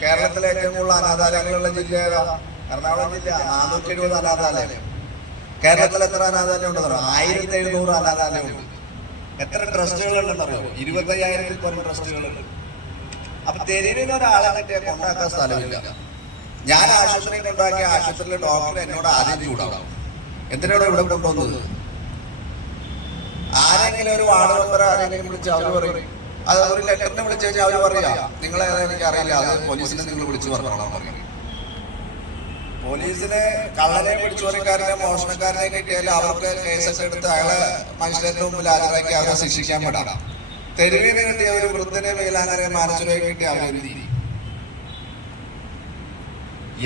കേരളത്തിലെ ഏറ്റവും കൂടുതൽ അനാഥാലയങ്ങളുള്ള ജില്ല ഏതാ? എറണാകുളം ജില്ല. 470 അനാഥാലയം. കേരളത്തിൽ എത്ര അനാഥാലയം ഉണ്ടെന്നറിയോ? 1700 അനാഥാലയമുണ്ട്. എത്ര ട്രസ്റ്റുകളുണ്ടെന്നറിയോ? 25,000-ൽ പരം ട്രസ്റ്റുകളുണ്ട്. അപ്പൊ തെരുവിൽ ഒരാളെ പറ്റിയ കൊണ്ടാക്കാൻ സ്ഥലമില്ല. ഞാൻ ആശുപത്രിയിൽ കൊണ്ടാക്കിയ ആശുപത്രിയിലെ ഡോക്ടർ എന്നോട് ആദ്യം ചൂടാവും. എന്തിനാണോ ഇവിടെ കൊണ്ടുവന്നത്? ആരെങ്കിലും ഒരു വാർഡ് മെമ്പർ ആരെങ്കിലും വിളിച്ച് അവർ പറയും, അത് ഒരു ലെറ്ററിനെ വിളിച്ചു കഴിഞ്ഞാൽ അവർ പറയാ നിങ്ങളെ എനിക്ക് അറിയില്ല, അത് പോലീസിനെ നിങ്ങൾ വിളിച്ചു പറഞ്ഞോളാം പറയും. പോലീസിനെ കള്ളനെ പിടിച്ചോരക്കാരനെ മോഷണക്കാരനെ കിട്ടിയാൽ അവർക്ക് കേസൊക്കെ എടുത്ത് അയാളെ മനുഷ്യരുടെ മുമ്പിൽ ഹാജരാക്കി അവരെ ശിക്ഷിക്കാൻ വിടാം. തെരുവിന് കിട്ടിയ ഒരു വൃദ്ധനെ വേലാങ്ങനെ മാനസികമായി കിട്ടിയ അവരെന്ത് ചെയ്യും?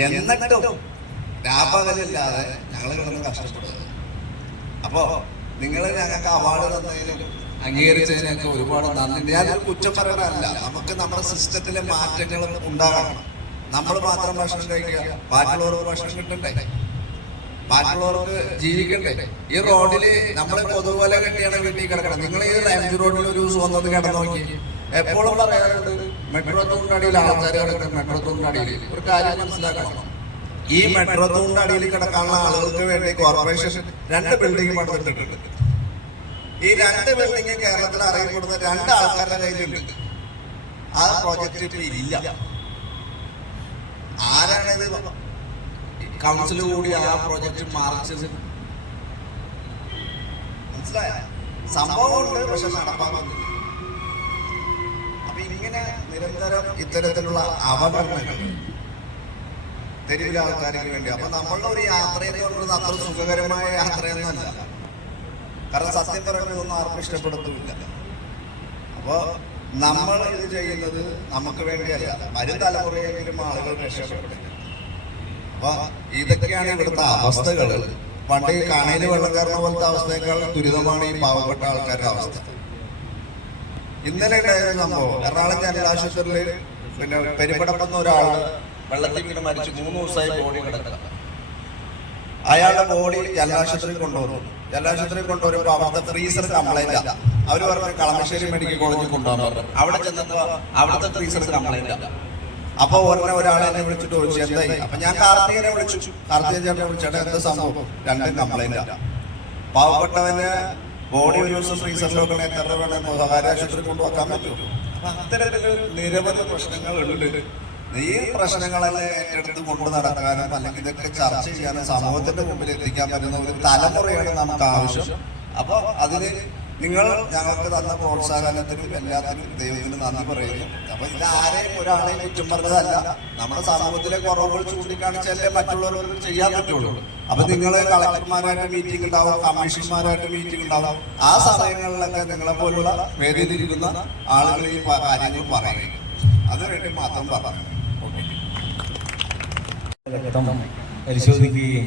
എന്നിട്ടും രാപകലില്ലാതെ ഞങ്ങൾ കിടന്ന് കഷ്ടപ്പെടുന്നത്. അപ്പോ നിങ്ങൾ ഞങ്ങൾക്ക് അവാർഡ് തന്നതിനും അംഗീകരിച്ചതിനൊക്കെ ഒരുപാട് നന്ദി. ഞാനൊരു കുറ്റം പറയാനല്ല, നമുക്ക് നമ്മുടെ സിസ്റ്റത്തിലെ മാറ്റങ്ങൾ ഉണ്ടാകണം. നമ്മൾ മാത്രം ഭക്ഷണം കഴിക്കുക, ബാക്കിയുള്ളവർക്ക് ഭക്ഷണം കിട്ടണ്ടേ? ബാക്കിയുള്ളവർക്ക് ജീവിക്കണ്ടേ? ഈ റോഡില് നമ്മളെ പൊതുപോലെ കെട്ടിയാണ് വീട്ടിൽ കിടക്കണം. നിങ്ങൾ ഈ റെയിൽവേ റോഡിൽ ഒരു ദിവസം വന്നത് കിടന്നു നോക്കി. എപ്പോഴും പറയാറുണ്ട് മെട്രോ തൂണിന്റെ അടിയിൽ ആൾക്കാർ കിടക്കണം. മെട്രോ തൂണിന്റെ അടിയിൽ ഒരു കാര്യം മനസ്സിലാക്കണം, ഈ മെട്രോ തൂണിന്റെ അടിയിൽ കിടക്കാനുള്ള ആളുകൾക്ക് വേണ്ടി കോർപ്പറേഷൻ 2 ബിൽഡിംഗ് പണിതിട്ടിട്ടുണ്ട്. ഈ 2 ബിൽഡിംഗ് കേരളത്തിൽ അറിയപ്പെടുന്ന 2 ആൾക്കാരുടെ കയ്യിലുണ്ട്. ആ പ്രോജക്റ്റ് ഇപ്പൊ ഇല്ല. ആരാണിത്? കൗൺസിൽ കൂടി ആ പ്രോജക്റ്റ് മാർച്ചത്. മനസ്സിലായ സംഭവമുണ്ട്, പക്ഷെ നടപ്പാകുന്നില്ല. അപ്പൊ ഇങ്ങനെ നിരന്തരം ഇത്തരത്തിലുള്ള അവഗണനകൾ തെരുവിലെ ആൾക്കാർക്ക് വേണ്ടി. അപ്പൊ നമ്മളുടെ ഒരു യാത്രയെന്ന് പറയുന്നത് അത്ര സുഖകരമായ യാത്രയൊന്നുമല്ല. കാരണം സത്യം പറയുന്നത് ഇതൊന്നും ആർക്കും ഇഷ്ടപ്പെടുത്തുമില്ല. അപ്പൊ നമ്മൾ ഇത് ചെയ്യുന്നത് നമുക്ക് വേണ്ടിയല്ല, വരും തലമുറയെങ്കിലും ആളുകൾ രക്ഷപ്പെട്ടില്ല. അപ്പൊ ഇതൊക്കെയാണ് ഇവിടുത്തെ അവസ്ഥകൾ. പണ്ട് ഈ കാണയിൽ വെള്ളം കയറുന്ന പോലത്തെ അവസ്ഥയേക്കാൾ ദുരിതമാണ് ഈ പാവപ്പെട്ട ആൾക്കാരുടെ അവസ്ഥ. ഇന്നലെ ഉണ്ടായിരുന്ന സംഭവം എറണാകുളം ജനറൽ ആശുപത്രിയിൽ പിന്നെ പെരുമ്പടപ്പെന്ന ഒരാള് വെള്ളത്തിൽ വീണ് മരിച്ചു. 3 ദിവസമായി ബോഡി കിടക്കുക. അയാളുടെ ബോഡി ജലാശുപത്രിയിൽ കൊണ്ടുവന്നു. ജലാശുപത്രിയിൽ കൊണ്ടുവരുമ്പോൾ അവിടുത്തെ ഫ്രീസർ കംപ്ലൈന്റ്. അവര് പറഞ്ഞു കളമശ്ശേരി മെഡിക്കൽ കോളേജിൽ കൊണ്ടുപോകാൻ പറഞ്ഞു. അവിടെ ചെന്നപ്പോ അവിടുത്തെ ഫ്രീസർ കംപ്ലൈന്റ്. അപ്പൊ ഒരാളെ എന്നെ വിളിച്ചിട്ട് ചോദിച്ചു എന്തായി. അപ്പൊ ഞാൻ കാർത്തികനെ വിളിച്ചു. കാർത്തികൻ ചേട്ടനെ വിളിച്ചേട്ടാ എന്താ സംഭവം? 2 കംപ്ലൈന്റ്. പാവപ്പെട്ടവന് ബോഡി ഒരു ദിവസം ഫ്രീസറിൽ വെക്കണേ എത്ര വേണം സ്വകാര്യ ആശുപത്രി കൊണ്ടുവെക്കാൻ പറ്റുമോ? അപ്പൊ അത്തരത്തില് നിരവധി പ്രശ്നങ്ങളുണ്ട്. ഈ പ്രശ്നങ്ങളെല്ലാം ഏറ്റെടുത്ത് കൊണ്ടു നടക്കാനും അല്ലെങ്കിൽ ഇതൊക്കെ ചർച്ച ചെയ്യാനും സമൂഹത്തിന്റെ മുമ്പിൽ എത്തിക്കാൻ പറ്റുന്ന ഒരു തലമുറയാണ് നമുക്ക് ആവശ്യം. അപ്പൊ അതിന് നിങ്ങൾ ഞങ്ങൾക്ക് തന്ന പ്രോത്സാഹനത്തിനും എല്ലാത്തിനും ദൈവത്തിന് നന്ദി പറയുന്നു. അപ്പൊ ഇത് ആരെയും ഒരാളെയും കുറ്റം പറഞ്ഞതല്ല, നമ്മുടെ സമൂഹത്തിലെ കുറവുകൾ ചൂണ്ടിക്കാണിച്ചാലേ മറ്റുള്ളവർക്ക് ചെയ്യാൻ പറ്റുള്ളൂ. അപ്പൊ നിങ്ങൾ കളക്ടർമാരായിട്ട് മീറ്റിംഗ് ഉണ്ടാവും, കമ്മീഷണർമാരായിട്ട് മീറ്റിംഗ് ഉണ്ടാവും. ആ സമയങ്ങളിലൊക്കെ നിങ്ങളെ പോലുള്ള വേദിയിലിരിക്കുന്ന ആളുകൾ ഈ കാര്യങ്ങൾ പറയുക, അതിനുവേണ്ടി മാത്രം പറഞ്ഞു. രക്തം പരിശോധിക്കുകയും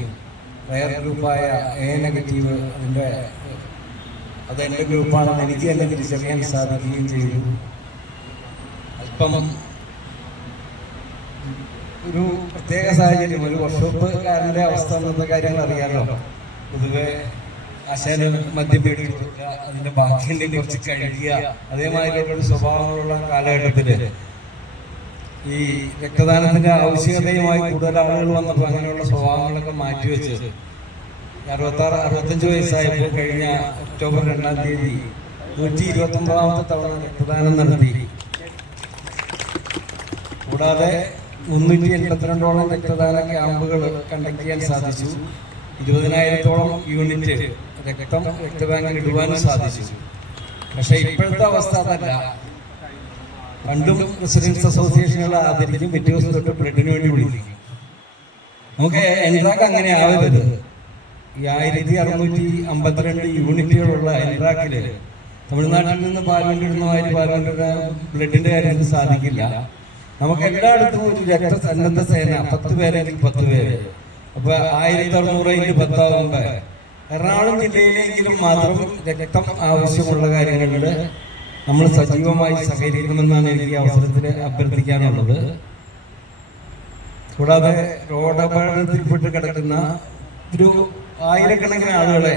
വയർ ഗ്രൂപ്പായ A- അത് എൻ്റെ ഗ്രൂപ്പാണെന്ന് എനിക്ക് തന്നെ തിരിച്ചറിയാൻ സാധിക്കുകയും ചെയ്തു. അല്പം ഒരു പ്രത്യേക സാഹചര്യം, ഒരു വർക്ക്ഷോപ്പുകാരൻ്റെ അവസ്ഥ എന്ന കാര്യങ്ങൾ അറിയാമല്ലോ. പൊതുവെ ആശാന് മദ്യം മേടിച്ചു കൊടുക്കുക, അതിൻ്റെ ബാക്കിൻ്റെ കുറച്ച് കഴിക്കുക, അതേമാതിരിയുള്ള സ്വഭാവങ്ങളുള്ള കാലഘട്ടത്തിൽ ഈ രക്തദാനത്തിന്റെ ആവശ്യകതയുമായി കൂടുതൽ ആളുകൾ വന്നപ്പോൾ അങ്ങനെയുള്ള സ്വഭാവങ്ങളൊക്കെ മാറ്റിവെച്ച് 65 വയസ്സായപ്പോൾ കഴിഞ്ഞ ഒക്ടോബർ 2-ാം തീയതി 129ാമത്തെ തവണ രക്തദാനം നടത്തി. കൂടാതെ 382ഓളം രക്തദാന ക്യാമ്പുകൾ കണ്ടക്ട് ചെയ്യാൻ സാധിച്ചു. 20,000-ഓളം യൂണിറ്റ് രക്തബാങ്കിൽ ഇടുവാനും സാധിച്ചു. പക്ഷെ ഇപ്പോഴത്തെ അവസ്ഥ അതല്ല. പണ്ടും റെസിഡൻസ് അസോസിയേഷനുകളെ ആദരിക്കും, പിറ്റേ ദിവസം തൊട്ട് ബ്ലഡിന് വേണ്ടി വിളിക്കും. നമുക്ക് എൻട്രാക്ക് അങ്ങനെ ആവരുത്. ഈ 1652 യൂണിറ്റുകളുള്ള എൻട്രാക്കില് തമിഴ്നാട്ടിൽ നിന്ന് പാൽവണ്ടിടുന്നമാതിരി പാൽവണ്ടിയുടെ ബ്ലഡിന്റെ കാര്യത്തിൽ സാധിക്കില്ല. നമുക്ക് എല്ലായിടത്തും ഒരു രക്തസന്നദ്ധ സേന 10 പേരെങ്കിൽ 10 പേര്. അപ്പൊ 1600 × 10 ആകുമ്പോ എറണാകുളം ജില്ലയിലെങ്കിലും മാത്രം രക്തം ആവശ്യമുള്ള കാര്യങ്ങളിൽ നമ്മൾ സജീവമായി സഹകരിക്കണമെന്നാണ് എനിക്ക് അവസരത്തിൽ അഭ്യർത്ഥിക്കാനുള്ളത്. കൂടാതെ റോഡപകടത്തിൽപ്പെട്ട് കിടക്കുന്ന ഒരു 1000കണക്കിന് ആളുകളെ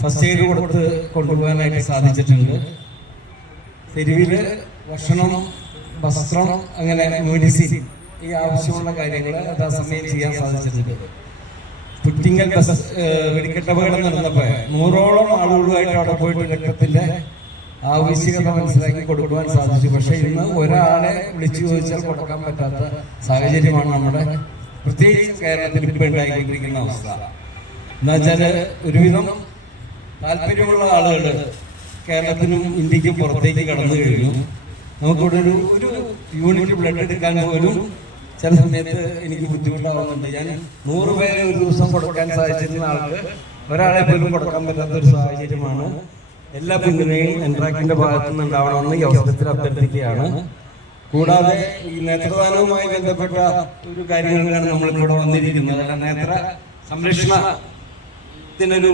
ഫസ്റ്റ് എയ്ഡ് കൊടുത്ത് കൊണ്ടുപോകാനായിട്ട് സാധിച്ചിട്ടുണ്ട്. തെരുവില് ഭക്ഷണം, വസ്ത്രം, അങ്ങനെ മെഡിസിൻ ഈ ആവശ്യമുള്ള കാര്യങ്ങൾ യഥാസമയം ചെയ്യാൻ സാധിച്ചിട്ടുണ്ട്. പുറ്റിങ്ങൽ ബസ് വെടിക്കെട്ട് അപകടം നടന്നപ്പോൾ 100ഓളം ആളുകളുമായിട്ട് അവിടെ പോയിട്ട് ഘട്ടത്തിന്റെ ആവശ്യകത മനസ്സിലാക്കി കൊടുക്കുവാൻ സാധിച്ചു. പക്ഷെ ഇന്ന് ഒരാളെ വിളിച്ചു ചോദിച്ചാൽ കൊടുക്കാൻ പറ്റാത്ത സാഹചര്യമാണ് നമ്മുടെ പ്രത്യേകിച്ച് കേരളത്തിൽ ഇപ്പോൾ ഉണ്ടായിക്കൊണ്ടിരിക്കുന്ന അവസ്ഥ. എന്താ വെച്ചാൽ ഒരുവിധം താല്പര്യമുള്ള ആളുകൾ കേരളത്തിനും ഇന്ത്യക്കും പുറത്തേക്ക് കടന്നു കഴിഞ്ഞു. നമുക്കിവിടെ ഒരു യൂണിറ്റ് ബ്ലഡ് എടുക്കാൻ പോലും ചില സമയത്ത് എനിക്ക് ബുദ്ധിമുട്ടാവുന്നുണ്ട്. ഞാൻ 100 പേരെ ഒരു ദിവസം കൊടുക്കാൻ സാധിച്ചിരുന്ന ആൾക്ക് ഒരാളെ പോലും കൊടുക്കാൻ പറ്റാത്തൊരു സാഹചര്യമാണ്. എല്ലാ പിന്തുണയും എൻട്രാക്കിന്റെ ഭാഗത്തു നിന്നുണ്ടാവണമെന്ന് ഈ അവസരത്തിൽ അഭ്യർത്ഥിക്കുകയാണ്. കൂടാതെ ഈ നേത്രദാനവുമായി ബന്ധപ്പെട്ട ഒരു കാര്യങ്ങളിലാണ് നമ്മളിവിടെ വന്നിരിക്കുന്നത്. നേത്ര സംരക്ഷണത്തിനൊരു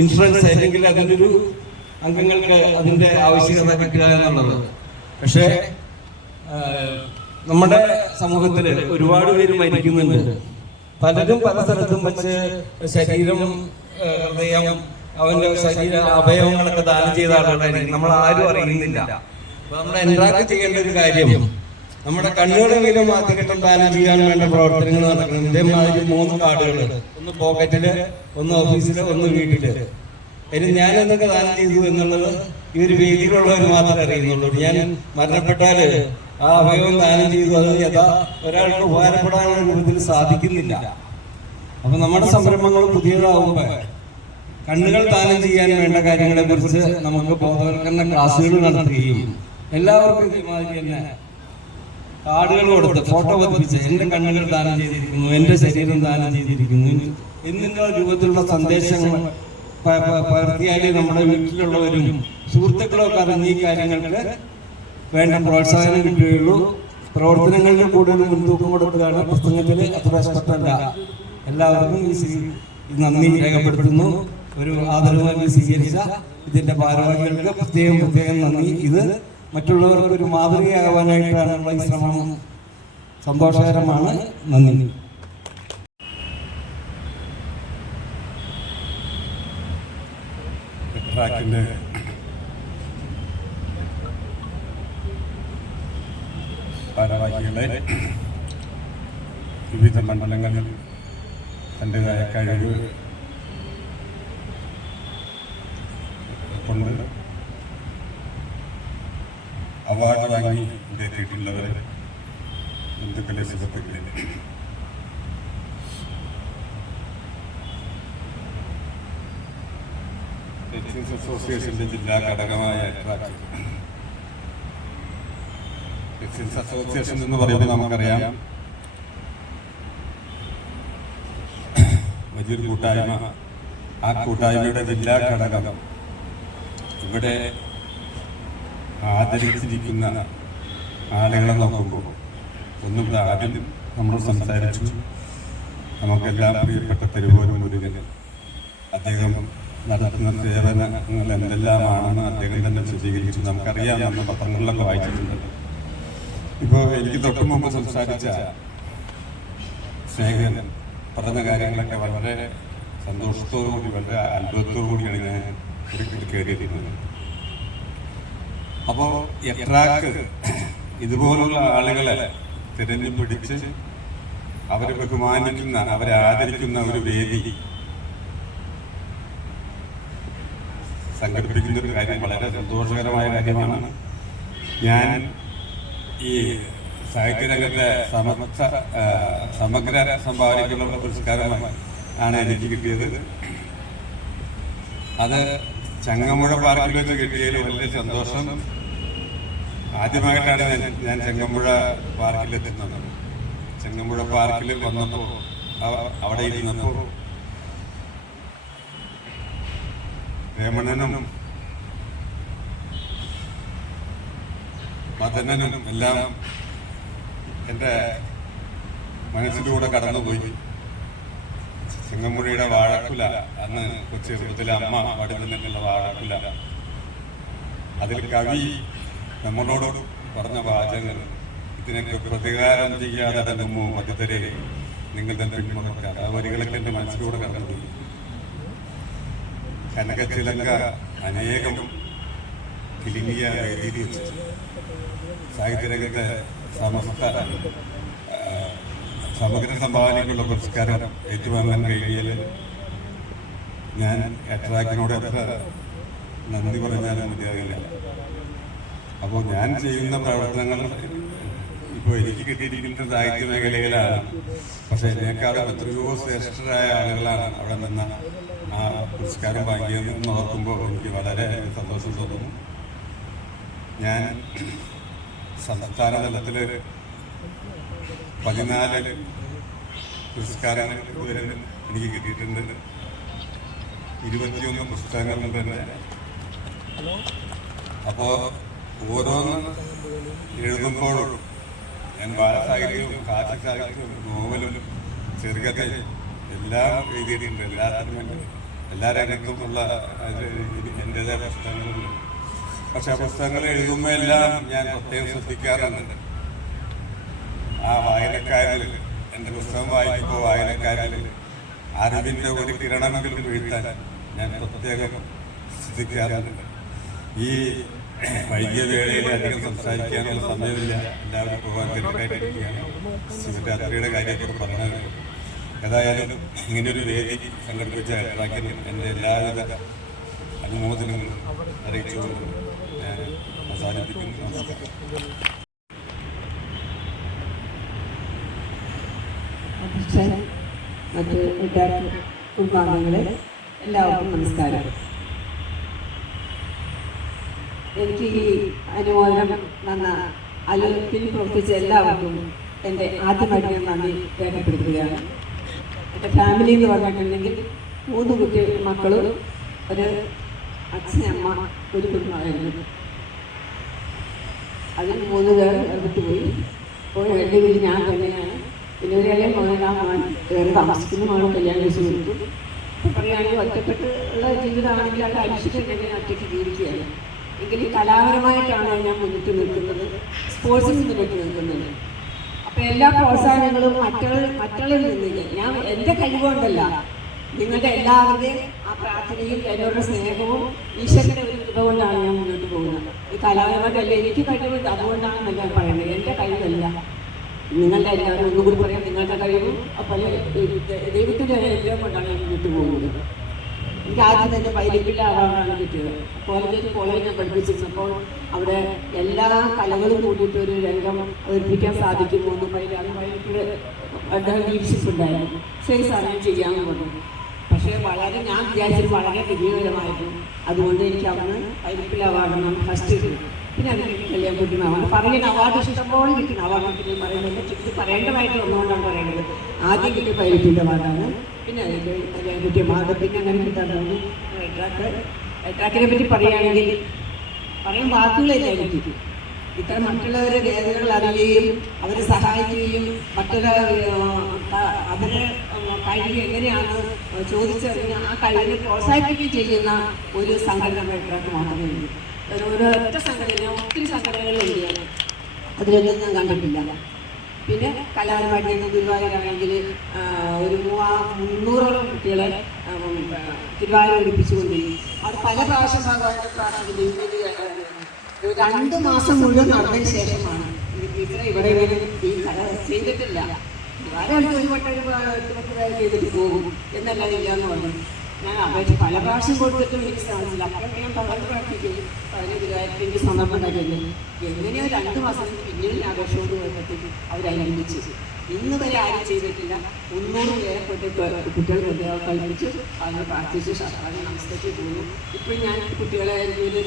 ഇൻഷുറൻസ് അല്ലെങ്കിൽ അതിനൊരു അംഗങ്ങൾക്ക് അതിന്റെ ആവശ്യകത കിട്ടുക എന്നുള്ളത്. പക്ഷേ നമ്മുടെ സമൂഹത്തിൽ ഒരുപാട് പേര് മരിക്കുന്നുണ്ട്. പലരും പല സ്ഥലത്തും വെച്ച് ശരീരം, ഹൃദയം, അവന്റെ ശരീര അവയവങ്ങളൊക്കെ ദാനം ചെയ്ത ആളുകളായിരിക്കും. നമ്മൾ ആരും അറിയുന്നില്ല. അപ്പൊ നമ്മൾ എൻട്രാക്ട് ചെയ്യേണ്ട ഒരു കാര്യം, നമ്മുടെ കണ്ണുകളെങ്കിലും ആദ്യഘട്ടം ദാനം ചെയ്യാൻ വേണ്ട പ്രവർത്തനങ്ങൾ നടക്കണം. ഇതേമാതിരി 3 കാർഡുകൾ, ഒന്ന് പോക്കറ്റില്, ഒന്ന് ഓഫീസില്, ഒന്ന് വീട്ടില്. ഇനി ഞാൻ എന്തൊക്കെ ദാനം ചെയ്തു എന്നുള്ളത് ഈ ഒരു വേദിയിലുള്ളവർ മാത്രമേ അറിയുന്നുള്ളൂ. ഞാൻ മരണപ്പെട്ടാല് ആ അവയവം ദാനം ചെയ്തു, അത് ഒരാൾക്ക് ഉപകാരപ്പെടാനുള്ള രൂപത്തിൽ സാധിക്കുന്നില്ല. അപ്പൊ നമ്മുടെ സംരംഭങ്ങൾ പുതിയതാവുമ്പോ കണ്ണുകൾ ദാനം ചെയ്യാൻ വേണ്ട കാര്യങ്ങളെ കുറിച്ച് നമുക്ക് ബോധവൽക്കരണ ക്ലാസ്സുകൾ നടത്തുകയും എല്ലാവർക്കും ഇതേമാതിരി തന്നെ കാർഡുകൾ കൊടുത്ത് ഫോട്ടോ പതിപ്പിച്ച് എന്റെ കണ്ണുകൾ ദാനം ചെയ്തിരിക്കുന്നു, എന്റെ ശരീരം ദാനം ചെയ്തിരിക്കുന്നു എന്നിന്റെ രൂപത്തിലുള്ള സന്ദേശങ്ങൾ പകർത്തിയാലേ നമ്മുടെ വീട്ടിലുള്ളവരും സുഹൃത്തുക്കളൊക്കെ അറിഞ്ഞ ഈ കാര്യങ്ങൾക്ക് വേണ്ട പ്രോത്സാഹനം കിട്ടുകയുള്ളൂ. പ്രവർത്തനങ്ങളിൽ കൂടുതൽ മുൻതൂക്കം കൊടുക്കുകയാണ്. പുസ്തകത്തിൽ അത്ര ഇഷ്ടപ്പെട്ടല്ല. എല്ലാവർക്കും ഈ നന്ദി രേഖപ്പെടുത്തുന്നു. ഒരു ആദരവായി സ്വീകരിച്ച ഇതിന്റെ ഭാരവാഹികൾക്ക് പ്രത്യേകം നന്ദി. ഇത് മറ്റുള്ളവർക്ക് ഒരു മാതൃകയാവാനായിട്ടാണുള്ള ഈ ശ്രമം സന്തോഷകരമാണ്. നന്ദി. ട്രാക്കിൻ്റെ ഭാരവാഹികളെ, വിവിധ മണ്ഡലങ്ങളിൽ തൻ്റെതായ കഴിവ് കൊണ്ട് അവാർഡ് വാങ്ങി എത്തിയിട്ടുള്ളവരെ, ബന്ധുക്കളെ, സുഹൃത്തുക്കളെ, എക്സൈസ് അസോസിയേഷന്റെ ജില്ലാ ഘടകമായ ട്രാക്ക്. എക്സൈസ് അസോസിയേഷൻ എന്ന് പറയുമ്പോൾ നമുക്കറിയാം വലിയൊരു കൂട്ടായ്മ. ആ കൂട്ടായ്മയുടെ ജില്ലാ ഘടകം ഇവിടെ ആദരിച്ചിരിക്കുന്ന ആളുകളെ നോക്കുമ്പോൾ ഒന്നും ആദ്യം നമ്മൾ സംസാരിച്ചു. നമുക്കെല്ലാം പ്രിയപ്പെട്ട തെരുവോരം മുരുകൻ, അദ്ദേഹം നടത്തുന്ന സേവനങ്ങൾ എന്തെല്ലാമാണെന്ന് അദ്ദേഹം തന്നെ വിശദീകരിച്ചു. നമുക്കറിയാം, നമ്മൾ പത്രങ്ങളിലൊക്കെ വായിച്ചിട്ടുണ്ട്. ഇപ്പോൾ എനിക്ക് തൊട്ടു മുമ്പ് സംസാരിച്ച സ്നേഹിതൻ പറഞ്ഞ കാര്യങ്ങളൊക്കെ വളരെ സന്തോഷത്തോടുകൂടി, വളരെ അത്ഭുതത്തോടു കൂടിയാണ് ഞാൻ കയറിയിരിക്കുന്നത്. അപ്പോൾ എട്രാക്ക് ഇതുപോലുള്ള ആളുകളെ തിരഞ്ഞുപിടിച്ച് അവരെ ബഹുമാനിക്കുന്ന, അവരെ ആദരിക്കുന്ന ഒരു വേദി സംഘടിപ്പിക്കുന്ന ഒരു കാര്യം വളരെ സന്തോഷകരമായ കാര്യമാണ്. ഞാൻ ഈ സാഹിത്യരംഗത്തെ സമഗ്ര സംഭാവനയ്ക്കുള്ള പുരസ്കാരമായി ആണ് എനിക്ക് കിട്ടിയത്. അത് ചങ്ങമ്പുഴ പാർക്കിൽ വെച്ച് കിട്ടിയതിൽ വലിയ സന്തോഷം. ആദ്യമായിട്ടാണ് ഞാൻ ചങ്ങമ്പുഴ പാർക്കിലെത്തുന്നത്. ചങ്ങമ്പുഴ പാർക്കിൽ വന്നപ്പോൾ, അവിടെ ഇരുന്നപ്പോൾ രമണനും മദനനും എല്ലാം എൻ്റെ മനസ്സിലൂടെ കടന്നുപോയി. ചങ്ങമ്പുഴയുടെ വാഴക്കുല, അന്ന് ചെറുപ്പത്തിലെ അമ്മ അവിടെ നിന്നുള്ള വാഴക്കുല, അതിൽ കവി നമ്മളോട് പറഞ്ഞ വാചകങ്ങൾ, ഇതിനൊക്കെ പ്രതികാരം ചെയ്യാതെ അടങ്ങുമോ മധ്യതരെ നിങ്ങൾ തന്നെ പിന്മുറക്കാതെ, ആ വരികളൊക്കെ എൻ്റെ മനസ്സിലൂടെ കടന്നുപോയി. കനകച്ചിലങ്ക അനേകം കിലുങ്ങിയ വേദിയിൽ വെച്ച് സാഹിത്യരംഗത്തെ സമഗ്ര സംഭാവനയ്ക്കുള്ള പുരസ്കാരം ഏറ്റുവാങ്ങാൻ കഴിയൽ ഞാൻ അട്രാക്കിനോട് എത്ര നന്ദി പറഞ്ഞാലും മതിയാകില്ല. അപ്പോൾ ഞാൻ ചെയ്യുന്ന പ്രവർത്തനങ്ങൾ ഇപ്പോൾ എനിക്ക് കിട്ടിയിരിക്കുന്ന സാഹിത്യ മേഖലയിലാണ്. പക്ഷെ എന്നെക്കാളും എത്രയോ ശ്രേഷ്ഠരായ ആളുകളാണ് അവിടെ നിന്ന് ആ പുരസ്കാരം വാങ്ങിയതെന്ന് ഓർക്കുമ്പോൾ എനിക്ക് വളരെ സന്തോഷം തോന്നുന്നു. ഞാൻ സംസ്ഥാന തലത്തിൽ 14 പുരസ്കാരങ്ങൾ ഇതുവരെ എനിക്ക് കിട്ടിയിട്ടുണ്ട്. 21 പുസ്തകങ്ങളും തന്നെ. അപ്പോൾ ഓരോന്ന് എഴുതുമ്പോഴും ഞാൻ ബാലസാഹിത്യവും ക്ലാസിക് സാഹിത്യവും നോവലും ചെറുകഥയും എല്ലാം എഴുതിയിട്ടുണ്ട്. എല്ലാ രംഗത്തുമുള്ള എൻ്റെതായ പുസ്തകങ്ങളുണ്ട്. പക്ഷെ ആ പുസ്തകങ്ങൾ എഴുതുമ്പോൾ എല്ലാം ഞാൻ പ്രത്യേകം ശ്രദ്ധിക്കാറുണ്ട്. ആ വായനക്കാരിൽ എൻ്റെ പുസ്തകം വായിക്കുമ്പോൾ വായനക്കാരിൽ അറിവിൻ്റെ ഒരു കിരണമെങ്കിലും വീഴ്ത്താൻ ഞാൻ പ്രത്യേകം ശ്രദ്ധിക്കാറുണ്ട്. ഈ വൈകിയ വേളയിൽ അധികം സംസാരിക്കാനുള്ള സമയമില്ല. എല്ലാവരും പോകാൻ തിരക്കായിട്ടിരിക്കുകയാണ്. ശിവരാത്രിയുടെ കാര്യമൊക്കെ പറഞ്ഞത്. ഏതായാലും ഇങ്ങനെയൊരു വേദി സംഘടിപ്പിച്ച അട്രാക്കിനും എൻ്റെ എല്ലാവിധ അനുമോദനങ്ങളും അറിയിച്ചുകൊണ്ട് ഞാൻ അവസാനിപ്പിക്കുന്നു. നമസ്കാരം. അധ്യക്ഷൻ, മറ്റ് വിദ്യാർത്ഥി കുടുംബാംഗങ്ങളെ എല്ലാവർക്കും നമസ്കാരം. എനിക്ക് ഈ അനുമോദനം തന്ന അലോക്കിൽ പ്രവർത്തിച്ച എല്ലാവർക്കും എൻ്റെ ആദ്യമായിട്ട് ഞാൻ നന്ദി രേഖപ്പെടുത്തുകയാണ്. എൻ്റെ ഫാമിലി എന്ന് പറഞ്ഞിട്ടുണ്ടെങ്കിൽ 3 മക്കളും ഒരു അച്ഛനമ്മ ഒരു കുടുംബമായിരുന്നു. അതിൽ 3 പേർ വിട്ടുപോയി. ഇപ്പോൾ എൻ്റെ വീട് ഞാൻ തന്നെയാണ്. പിന്നെ ഒരു ഇളയ മകനാണ് വേറെ താമസിക്കുന്നതാണ്. കല്യാണം കഴിച്ച് കൊടുത്തു. പറയുകയാണെങ്കിൽ ഒറ്റപ്പെട്ട് ഉള്ള ജീവിതമാണെങ്കിൽ അത് അന്വേഷിച്ചിട്ടുണ്ടെങ്കിൽ ഒറ്റയ്ക്ക് ജീവിക്കുകയാണ്. എങ്കിൽ കലാപരമായിട്ടാണ് ഞാൻ മുന്നിട്ട് നിൽക്കുന്നത്, സ്പോർട്സിൽ മുന്നിട്ട് നിൽക്കുന്നത്. അപ്പോൾ എല്ലാ പ്രോത്സാഹനങ്ങളും മറ്റുള്ളവരിൽ നിന്നില്ല. ഞാൻ എൻ്റെ കഴിവുകൊണ്ടല്ല, നിങ്ങളുടെ എല്ലാവരുടെയും ആ പ്രാർത്ഥനയും എന്നോടുള്ള സ്നേഹവും ഈശ്വരൻ്റെ ഒരു കൃപ കൊണ്ടാണ് ഞാൻ മുന്നോട്ട് പോകുന്നത്. ഈ കലാപരമായിട്ടല്ല എനിക്ക് കഴിവുണ്ട്, അതുകൊണ്ടാണ് ഞാൻ പറയുന്നത്. എൻ്റെ കഴിവല്ല, നിങ്ങളുടെ എല്ലാവരും ഒന്നുകൂടി പറയാം, നിങ്ങളുടെ കഴിവും അപ്പോൾ ദൈവത്തിൻ്റെ അനുഗ്രഹം കൊണ്ടാണ് ഞാൻ മുന്നോട്ട് പോകുന്നത്. എനിക്ക് ആദ്യം തന്നെ പൈലപ്പിലെ അവാർഡാണ് കിട്ടിയത്. കോളേജ് ഞാൻ പഠിപ്പിച്ചിരുന്നപ്പോൾ അവിടെ എല്ലാ കലകളും കൂടിയിട്ട് ഒരു രംഗം അവതരിപ്പിക്കാൻ സാധിക്കുമോ എന്ന് പൈലപ്പിൽ ലീഡർഷിപ്പ് ഉണ്ടായിരുന്നു. ശരി സാർ, ഞാൻ ചെയ്യാമെന്ന് പറഞ്ഞു. പക്ഷേ ഞാൻ വിചാരിച്ചത് വളരെ വിജയകരമായിരുന്നു. അതുകൊണ്ട് എനിക്ക് അന്ന് പൈലപ്പിലെ അവാർഡാണ് ഫസ്റ്റ് കിട്ടിയത്. പിന്നെ അതിന് കല്യാണം കിട്ടുന്ന അവാർഡ് പറയുന്ന അവാർഡ് ഇഷ്ടംപോലെ കിട്ടുന്ന അവാർഡ് പറയുന്നത് ഇത് പറയേണ്ടതായിട്ട് വന്നുകൊണ്ടാണ് പറയുന്നത്. ആദ്യം കിട്ടിയ പൈലപ്പിൻ്റെ അവാർഡാണ്. പിന്നെ അതിൻ്റെ കല്യാണം കിട്ടിയ അവാർഡ് പിന്നെ അങ്ങനെ കിട്ടാറുണ്ട്. ട്രാക്കിനെ പറ്റി പറയുകയാണെങ്കിൽ പറയും വാക്കുകളില്ല എനിക്ക്. ഇത്ര മറ്റുള്ളവരെ വേദനകൾ അറിയുകയും അവരെ സഹായിക്കുകയും അവരെ കഴിവ് എങ്ങനെയാണ് ചോദിച്ചറിഞ്ഞ് ആ കഴിവിനെ പ്രോത്സാഹിപ്പിക്കുകയും ചെയ്യുന്ന ഒരു സംഘടന ട്രാക്ക് മാത്രമേ ഉള്ളൂ. ഒരൊറ്റ സംഘടന, ഒത്തിരി സംഘടനകളുണ്ട്, അതിലൊന്നും ഞാൻ കണ്ടിട്ടില്ല. പിന്നെ കലാപരമായിട്ട് ഗുരുവായൂരാണെങ്കിൽ ഒരു 300ഓളം കുട്ടികളെ ഗുരുവായൂർ പഠിപ്പിച്ചുകൊണ്ടിരിക്കും. അത് പല പ്രാവശ്യം ഭാഗമായിട്ട് 2 മാസം മുഴുവൻ നടന്നതിന് ശേഷമാണ് ടീച്ചറെ ഇവിടെ ഈ കല ചെയ്തിട്ടില്ല, ഗുരുവായൂർ ഒരു വട്ടം ചെയ്തിട്ട് പോകും എന്നല്ലാതെ ഇല്ലയെന്ന് പറഞ്ഞു. ഞാൻ അപേക്ഷ പല പ്രാവശ്യം കൊടുത്തിട്ടും എനിക്ക് സാധിച്ചില്ല. അപ്പോഴൊക്കെ ഞാൻ പകർന്ന് പ്രാർത്ഥിക്കും, അതിന് ഗുരുവായൂരത്തിൻ്റെ സന്ദർഭം കാര്യമില്ല. എങ്ങനെയോ 2 മാസത്തിന് പിന്നീട് ഞാൻ അപേക്ഷ കൊണ്ട് പോയപ്പോഴത്തേക്ക് അവരനുഭവിച്ചു. ഇന്ന് വരെ ആരും ചെയ്തിട്ടില്ല. 300 പേരെ കുട്ടികൾ കൽപ്പിച്ച് അതിനെ പ്രാർത്ഥിച്ച് അതിന് നമസ്കരിച്ച് പോകുന്നു. ഇപ്പോൾ ഞാൻ കുട്ടികളെ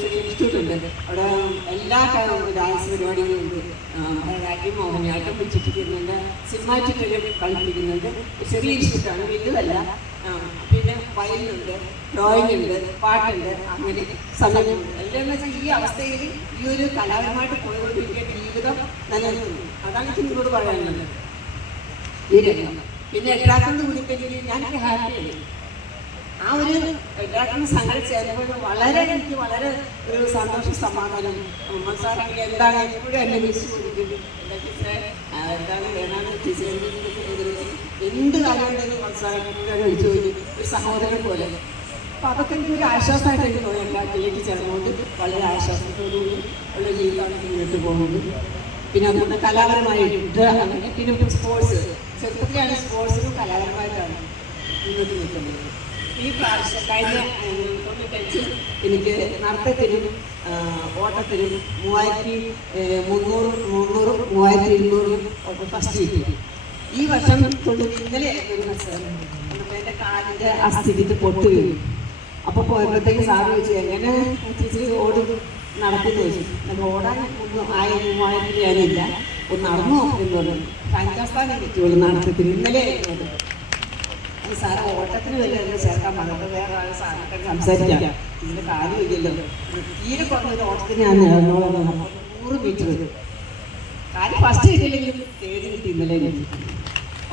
ചെറിയ ഇൻസ്റ്റിറ്റ്യൂട്ട് ഉണ്ട്, അവിടെ എല്ലാ ഡാൻസ് പരിപാടികളുണ്ട്. ഭരതനാട്യം, മോഹിനിയാട്ടം, കുച്ചിപ്പുടിക്കുന്നുണ്ട്, സിനിമാറ്റിക് കളിപ്പിക്കുന്നുണ്ട്. ചെറിയ ഇൻസ്റ്റിറ്റ്യൂട്ടാണ്, വലുതല്ല. പിന്നെ വയലിനുണ്ട്, ഡ്രോയിങ് ഉണ്ട്, പാട്ടുണ്ട്, അങ്ങനെ സമയമുണ്ട്. എല്ലാം വെച്ചാൽ ഈ അവസ്ഥയിൽ ഈ ഒരു കലാപരമായിട്ട് പോയിക്കൊണ്ടിരിക്കേണ്ട ജീവിതം നിലനിൽക്കുന്നു. അതാണ് എനിക്ക് നിങ്ങളോട് പറയാനുള്ളത് ഈ രംഗം. പിന്നെ എല്ലാത്തിനും കൂടിക്കഴിഞ്ഞ് ഞാനൊക്കെ ഹാപ്പിയാണ്. ആ ഒരു എല്ലാത്തിനും സംഘടിച്ച് ചേരുമ്പോൾ എനിക്ക് വളരെ ഒരു സന്തോഷം, സമാധാനം. സാറാണെങ്കിൽ എന്താണ് എപ്പോഴും എന്നെ വിളിച്ചു കൊടുക്കുന്നത്, എന്താണ് വേണമെന്ന് ടീച്ചർ എന്ത് കാര്യമുണ്ടെങ്കിലും മനസ്സിലാക്കാൻ വിളിച്ചു പോയി, ഒരു സഹോദരൻ പോലെ. അപ്പോൾ അതൊക്കെ എനിക്കൊരു ആശ്വാസമായിട്ട് എനിക്ക് തോന്നി. എല്ലാ ചേച്ചി ചേർന്നുകൊണ്ട് വളരെ ആശ്വാസത്തോടുകൂടി ഉള്ള ജീവിതമാണ് മുന്നോട്ട് പോകുന്നത്. പിന്നെ അതുകൊണ്ട് കലാപരമായിട്ട് അങ്ങനെ പിന്നെ സ്പോർട്സ് ചെറുപ്പത്തിലാണ് സ്പോർട്സിനും കലാപരമായിട്ടാണ് മുന്നോട്ട് നിൽക്കുന്നത്. ഈ പ്രാവശ്യം കഴിഞ്ഞ 95 എനിക്ക് നടത്തത്തിനും ഓട്ടത്തിനും 3300 3200 ഫസ്റ്റ് കിട്ടി. ഈ വർഷം ഇന്നലെ ഒരു മത്സരം അപ്പോൾ എൻ്റെ കാലിൻ്റെ അസ്ഥിക്ക് പൊട്ട് വീണു. അപ്പോൾ പോയപ്പോഴത്തേക്ക് സാറ് ചോദിച്ചു എങ്ങനെ ചേച്ചി ഓടും നടക്കുന്നു ചോദിച്ചു. നമ്മൾ ഓടാൻ 1000-3000 ഞാനില്ല, ഒന്ന് നടന്നു എന്ന് പറഞ്ഞു. 5ാം സ്ഥാനം കിട്ടിയുള്ളൂ നടത്തത്തിന്. ഇന്നലെ ആയിരുന്നു. അത് സാറ് ഓട്ടത്തിന് വല്ല എന്നെ ചേർക്കാൻ പറഞ്ഞത് വേറെ ആൾ സാറിനൊക്കെ സംസാരിക്കാം, ഇതിൻ്റെ കാര്യമില്ലല്ലോ. തീരെ കുറഞ്ഞൊരു ഓട്ടത്തിന് ഞാൻ നടന്നോളാം. 100 മീറ്റർ കാര്യം ഫസ്റ്റ് കിട്ടിയില്ലെങ്കിലും 7 കിട്ടി ഇന്നലെ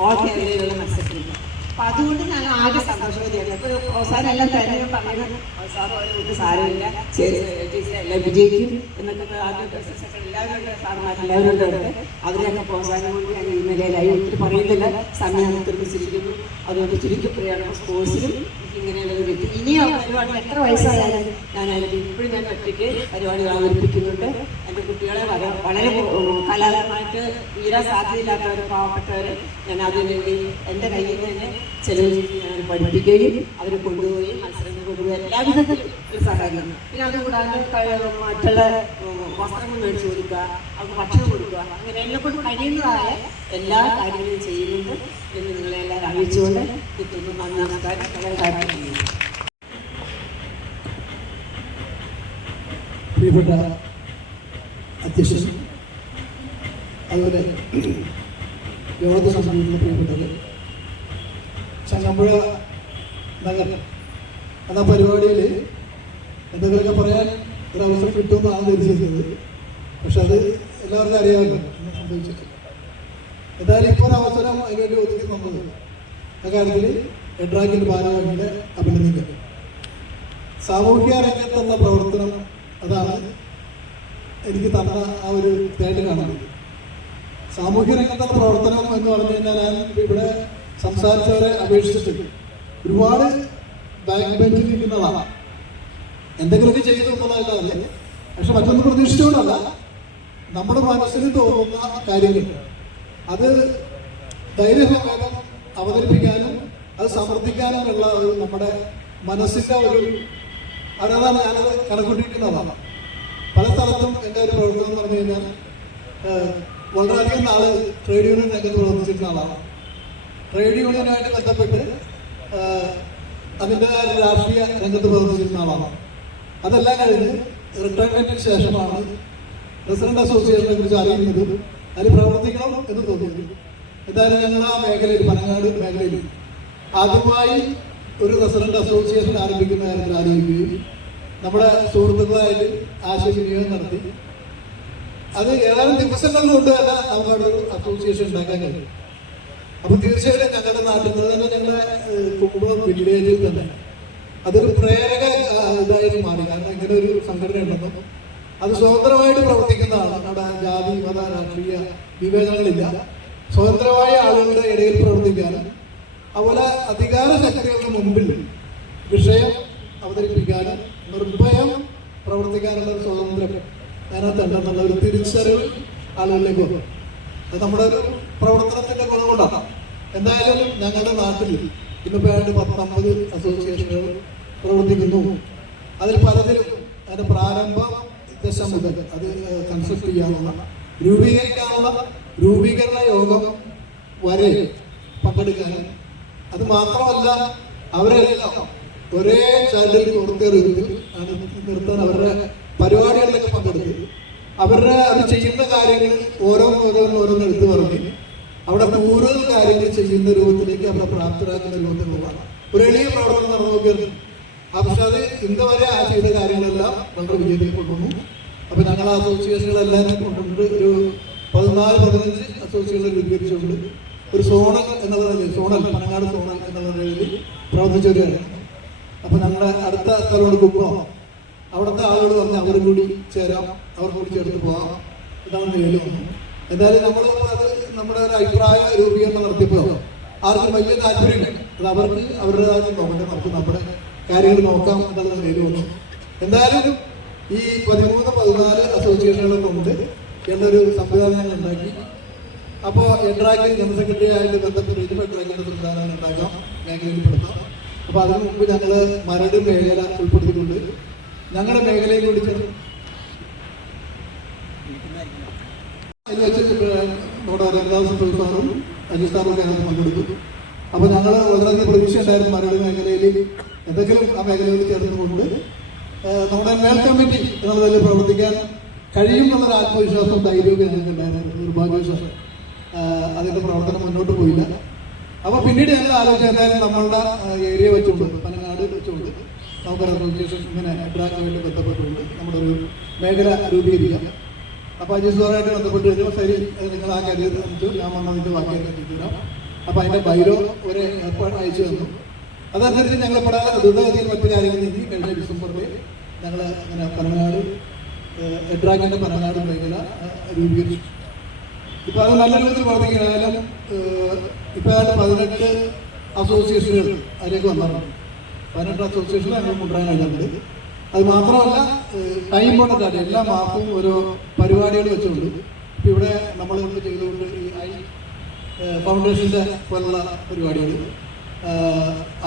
ഓൾ കേരളയിലുള്ള മത്സരത്തിൽ. അപ്പം അതുകൊണ്ട് ഞാൻ ആകെ സന്തോഷവതിയാണ്. അപ്പോൾ അവസാനം എല്ലാം തന്നെ പറയുന്നത് സാറ് ഒരു സാരമില്ല, ടീച്ചറെ എല്ലാം വിജയിക്കും എന്നൊക്കെ ആദ്യം എല്ലാവരും സാറന്മാരെല്ലാവരും ഉണ്ട്. അവരെയൊക്കെ പ്രോത്സാഹനം കൊണ്ട് ഞാൻ ഇന്നലെ ലൈവ് ഒത്തിരി പറയുന്നില്ല, സമയം നിർമ്മിച്ചിരിക്കുന്നു. അതുകൊണ്ട് ചുരുക്കപ്പെടുകയാണ് സ്പോർട്സിലും ഇങ്ങനെയുള്ളത് കിട്ടി. ഇനിയും പരിപാടി എത്ര വയസ്സായാലും ഞാനതിൽ ഇപ്പോഴും ഞാൻ ഒറ്റയ്ക്ക് പരിപാടികൾ അവതരിപ്പിക്കുന്നുണ്ട്. എൻ്റെ കുട്ടികളെ വളരെ കലാപരമായിട്ട് തീരാൻ സാധ്യതയില്ലാത്തവർ, പാവപ്പെട്ടവർ ഞാൻ അതിനുവേണ്ടി എൻ്റെ കയ്യിൽ നിന്ന് തന്നെ ചെലവ് ഞാൻ പഠിപ്പിക്കുകയും അവരെ കൊണ്ടുപോയി മത്സരങ്ങൾ കൊണ്ടുപോയി എല്ലാ വിധത്തിലും ഒരു സഹായം. പിന്നെ അതുകൂടാതെ മറ്റുള്ള വസ്ത്രങ്ങൾ മേടിച്ചു കൊടുക്കുക, അവർക്ക് ഭക്ഷണം കൊടുക്കുക, അങ്ങനെ എന്നെക്കൊണ്ട് കഴിയുന്നതായ എല്ലാ കാര്യങ്ങളും ചെയ്യുന്നുണ്ട് എന്ന് നിങ്ങളെ എല്ലാവരും അറിയിച്ചുകൊണ്ട് കിട്ടുന്നു. നമസ്കാരം. പ്രിയപ്പെട്ട അധ്യക്ഷൻ, അതുപോലെ യോഗത്തെ സംബന്ധിക്കുന്ന പ്രിയപ്പെട്ടത് ചങ്ങമ്പുഴ നഗർ എന്ന പരിപാടിയിൽ എന്തെങ്കിലുമൊക്കെ പറയാൻ ഒരവസരം കിട്ടുമെന്നാണ് ധരിച്ചിരുന്നത്. പക്ഷെ അത് എല്ലാവർക്കും അറിയാമല്ലോ എന്ന് സംഭവിച്ചിട്ടില്ല. എന്തായാലും ഇപ്പോൾ ഒരു അവസരം അതിനുവേണ്ടി ഒതുക്കി തന്നത് അക്കാര്യത്തിൽ എഡ്രാക്കിൻ്റെ ഭാരവാഹികളെ അഭിനന്ദിക്കുന്നു. സാമൂഹ്യ രംഗത്തുള്ള പ്രവർത്തനം അതാണ് എനിക്ക് തന്ന ആ ഒരു തേട്ട് കാണുന്നത്. സാമൂഹ്യ രംഗത്തുള്ള പ്രവർത്തനം എന്ന് പറഞ്ഞു കഴിഞ്ഞാൽ ഞാൻ ഇവിടെ സംസാരിച്ചവരെ അപേക്ഷിച്ചിട്ട് ഒരുപാട് ബാക്ക് ബെഞ്ചിൽ നിൽക്കുന്നതാണ്. എന്തെങ്കിലുമൊക്കെ ചെയ്തു എന്നുള്ളതല്ല, പക്ഷെ മറ്റൊന്നും പ്രതീക്ഷിച്ചുകൊണ്ടല്ല, നമ്മുടെ മനസ്സിൽ തോന്നുന്ന കാര്യങ്ങൾ അത് ധൈര്യസമേതം അവതരിപ്പിക്കാനും അത് സമർത്ഥിക്കാനുമുള്ള ഒരു നമ്മുടെ മനസ്സിൻ്റെ ഒരു അതാണ് ഞാനത് കണക്കൂട്ടിയിരിക്കുന്നതാണ്. പല സ്ഥലത്തും എൻ്റെ ഒരു പ്രവർത്തനം എന്ന് പറഞ്ഞു കഴിഞ്ഞാൽ വളരെയധികം നാൾ ട്രേഡ് യൂണിയൻ രംഗത്ത് പ്രവർത്തിച്ചിരുന്ന ആളാണ്. ട്രേഡ് യൂണിയനുമായിട്ട് ബന്ധപ്പെട്ട് അതിൻ്റെതായ രാഷ്ട്രീയ രംഗത്ത് പ്രവർത്തിച്ചിരുന്ന ആളാണ്. അതെല്ലാം കഴിഞ്ഞ് റിട്ടയർമെൻറ്റിന് ശേഷമാണ് റെസിഡന്റ് അസോസിയേഷനെ കുറിച്ച് അറിയുന്നത്, അതിൽ പ്രവർത്തിക്കണം എന്ന് തോന്നിയത്. എന്തായാലും ഞങ്ങൾ ആ മേഖലയിൽ, പനങ്ങാട് മേഖലയിൽ ആദ്യമായി ഒരു റെസിഡന്റ് അസോസിയേഷൻ ആരംഭിക്കുന്ന കാര്യത്തിൽ ആലോചിക്കുകയും നമ്മുടെ സുഹൃത്തുക്കളായിട്ട് ആശയവിനിമയം നടത്തി അത് ഏതാനും ദിവസങ്ങൾ കൊണ്ട് തന്നെ നമുക്കവിടെ ഒരു അസോസിയേഷൻ ഉണ്ടാക്കാൻ കഴിയും. അപ്പൊ തീർച്ചയായിട്ടും ഞങ്ങളുടെ നാട്ടിൽ നിന്ന് തന്നെ ഞങ്ങളുടെ കുമ്പളം വില്ലേജിൽ തന്നെ അതൊരു പ്രേരക ഇതായിട്ട് മാറി. കാരണം ഇങ്ങനെ ഒരു സംഘടന ഉണ്ടെന്നും അത് സ്വതന്ത്രമായിട്ട് പ്രവർത്തിക്കുന്നതാണ്. നമ്മുടെ ജാതി മത രാഷ്ട്രീയ വിവേചനങ്ങളില്ല, സ്വതന്ത്രമായ ആളുകളുടെ ഇടയിൽ പ്രവർത്തിക്കാനും അതുപോലെ അധികാര ശക്തികൾക്ക് മുമ്പിൽ വിഷയം അവതരിപ്പിക്കാനും നിർഭയം പ്രവർത്തിക്കാനുള്ള ഒരു സ്വാതന്ത്ര്യം അതിനകത്തുണ്ടെന്നുള്ള ഒരു തിരിച്ചറിവ് ആളുകളിലേക്ക് വന്നു. അത് നമ്മുടെ ഒരു പ്രവർത്തനത്തിന്റെ ഗുണം കൊണ്ടാണ്. എന്തായാലും ഞങ്ങളുടെ നാട്ടിൽ ഇന്നിപ്പോൾ 19 അസോസിയേഷനുകൾ പ്രവർത്തിക്കുന്നു. അതിൽ പലതിലും അതിൻ്റെ പ്രാരംഭ ദശ മുതൽ അത് കൺസെപ്റ്റ് ചെയ്യാനുള്ള രൂപീകരണ യോഗം വരെ പങ്കെടുക്കാനും അത് മാത്രമല്ല അവരെല്ലാം ഒരേ ചാനലിൽ കോർത്തേറിയിൽ ആണ് നിർത്താൻ അവരുടെ പരിപാടികളിലൊക്കെ പങ്കെടുത്ത് അവരുടെ അത് ചെയ്യുന്ന കാര്യങ്ങൾ ഓരോന്ന് എടുത്തു പറഞ്ഞ് അവിടെ കൂടുതൽ കാര്യങ്ങൾ ചെയ്യുന്ന രൂപത്തിലേക്ക് അവരെ പ്രാപ്തരാക്കുന്ന രൂപത്തിലുള്ളതാണ് ഒരു എളിയ പ്രവർത്തനം നടന്നു നോക്കിയത്. പക്ഷെ അത് ഇന്ന് വരെ ആ ചെയ്ത കാര്യങ്ങളെല്ലാം വളരെ വിജയത്തിൽ കൊണ്ടുവന്നു. അപ്പൊ ഞങ്ങൾ അസോസിയേഷനുകളെല്ലാം കൊണ്ടുവന്നിട്ട് ഒരു 14-15 അസോസിയേഷനുകൾ രൂപീകരിച്ചുകൊണ്ട് ഒരു സോണൽ എന്നുള്ള സോണൽ പനങ്ങാട് സോണൽ എന്നുള്ള നിലയിൽ പ്രവർത്തിച്ച ഒരു കാര്യമാണ്. അപ്പൊ ഞങ്ങളുടെ അടുത്ത സ്ഥലമാണ് കുമ്പളം. അവിടുത്തെ ആളുകൾ പറഞ്ഞ് അവരും കൂടി ചേരാം, അവർ കൂടി ചേർത്ത് പോകാം, ഇതാണ് നിലയിൽ വന്നു. എന്തായാലും നമ്മൾ അത് നമ്മുടെ ഒരു അഭിപ്രായ രൂപീകരണം നടത്തിയപ്പോൾ ആർക്കും വലിയ താല്പര്യമില്ല. അത് അവർക്ക് അവരുടേതായ നോക്കട്ടെ, നമുക്ക് നമ്മുടെ കാര്യങ്ങൾ നോക്കാം എന്നുള്ള നിലയിൽ വന്നു. എന്തായാലും ഈ 13-14 അസോസിയേഷനുകളെ കൊണ്ട് എന്നൊരു സംവിധാനം ഞങ്ങൾ ഉണ്ടാക്കി. അപ്പോൾ എഡ്രാക്ക് ജനറൽ സെക്രട്ടറി ആയിട്ട് ബന്ധപ്പെട്ട് എഡ്രാക്കിൻ്റെ സംവിധാനം ഉണ്ടാക്കാം, മേഖലയിൽപ്പെടുത്താം. അപ്പോൾ അതിനു മുമ്പ് ഞങ്ങൾ മരട് മേഖല ഉൾപ്പെടുത്തിയിട്ടുണ്ട്. ഞങ്ങളുടെ മേഖലയിൽ കൂടി അതിൽ വെച്ച് നമ്മുടെ രംഗദാസ് സാറും അജിത് സാറും അതിനകത്ത് പങ്കെടുത്തു. അപ്പോൾ ഞങ്ങൾ വളരെയധികം പ്രതീക്ഷ ഉണ്ടായിരുന്നു മരട് മേഖലയിൽ എന്തെങ്കിലും ആ മേഖലയിൽ ചേർന്നുകൊണ്ട് നമ്മുടെ മേൽ കമ്മിറ്റി എന്നുള്ളതിൽ പ്രവർത്തിക്കാൻ കഴിയും എന്നുള്ളൊരു ആത്മവിശ്വാസവും ധൈര്യവും ഞങ്ങൾക്ക് ഉണ്ടായിരുന്നു. നിർഭാഗ്യവശാൽ അതിൻ്റെ പ്രവർത്തനം മുന്നോട്ട് പോയില്ല. അപ്പോൾ പിന്നീട് ഞങ്ങൾ ആലോചിച്ച എന്തായാലും നമ്മളുടെ ഏരിയ വെച്ചുകൊണ്ട് പനങ്ങാട് വെച്ചുകൊണ്ട് നമുക്കൊരു അസോസിയേഷൻ ഇങ്ങനെ എഡ്രാക്കുമായിട്ട് ബന്ധപ്പെട്ടുകൊണ്ട് നമ്മുടെ ഒരു മേഖല രൂപീകരിക്കാം. അപ്പോൾ അജിത് സാറായിട്ട് ബന്ധപ്പെട്ട് കഴിഞ്ഞാൽ ശരി നിങ്ങൾ ആ കാര്യം ഞാൻ വന്നതിൻ്റെ ബാക്കിയൊക്കെ എത്തിച്ചുതരാം. അപ്പോൾ അതിൻ്റെ ബൈരോ ഒരു ഏർപ്പാട് അയച്ചു തന്നു. അതനുസരിച്ച് ഞങ്ങൾ ദ്രുതഗതിയിൽ മറ്റു കാര്യങ്ങൾ നീക്കി കഴിഞ്ഞ ഡിസംബറിൽ ഞങ്ങൾ ഇങ്ങനെ പനങ്ങാട് എഡ്രാക്കിൻ്റെ പനങ്ങാട് മേഖല രൂപീകരിച്ചു. ഇപ്പോൾ അത് നല്ല രീതിയിൽ പ്രവർത്തിക്കുകയായാലും ഇപ്പോൾ ഏതാണ്ട് 18 അസോസിയേഷനുകൾ അതിലേക്ക് വന്നിട്ടുണ്ട്. 18 അസോസിയേഷനിൽ ഞങ്ങൾ കൊണ്ടുവരാൻ കഴിഞ്ഞിട്ടുണ്ട്. അത് മാത്രമല്ല ടൈം ബോണ്ടായിട്ട് എല്ലാ മാസവും ഓരോ പരിപാടികൾ വെച്ചുകൊണ്ട് ഇപ്പോൾ ഇവിടെ നമ്മൾ ചെയ്തുകൊണ്ട് ഈ ഫൗണ്ടേഷൻ്റെ പോലുള്ള പരിപാടികൾ,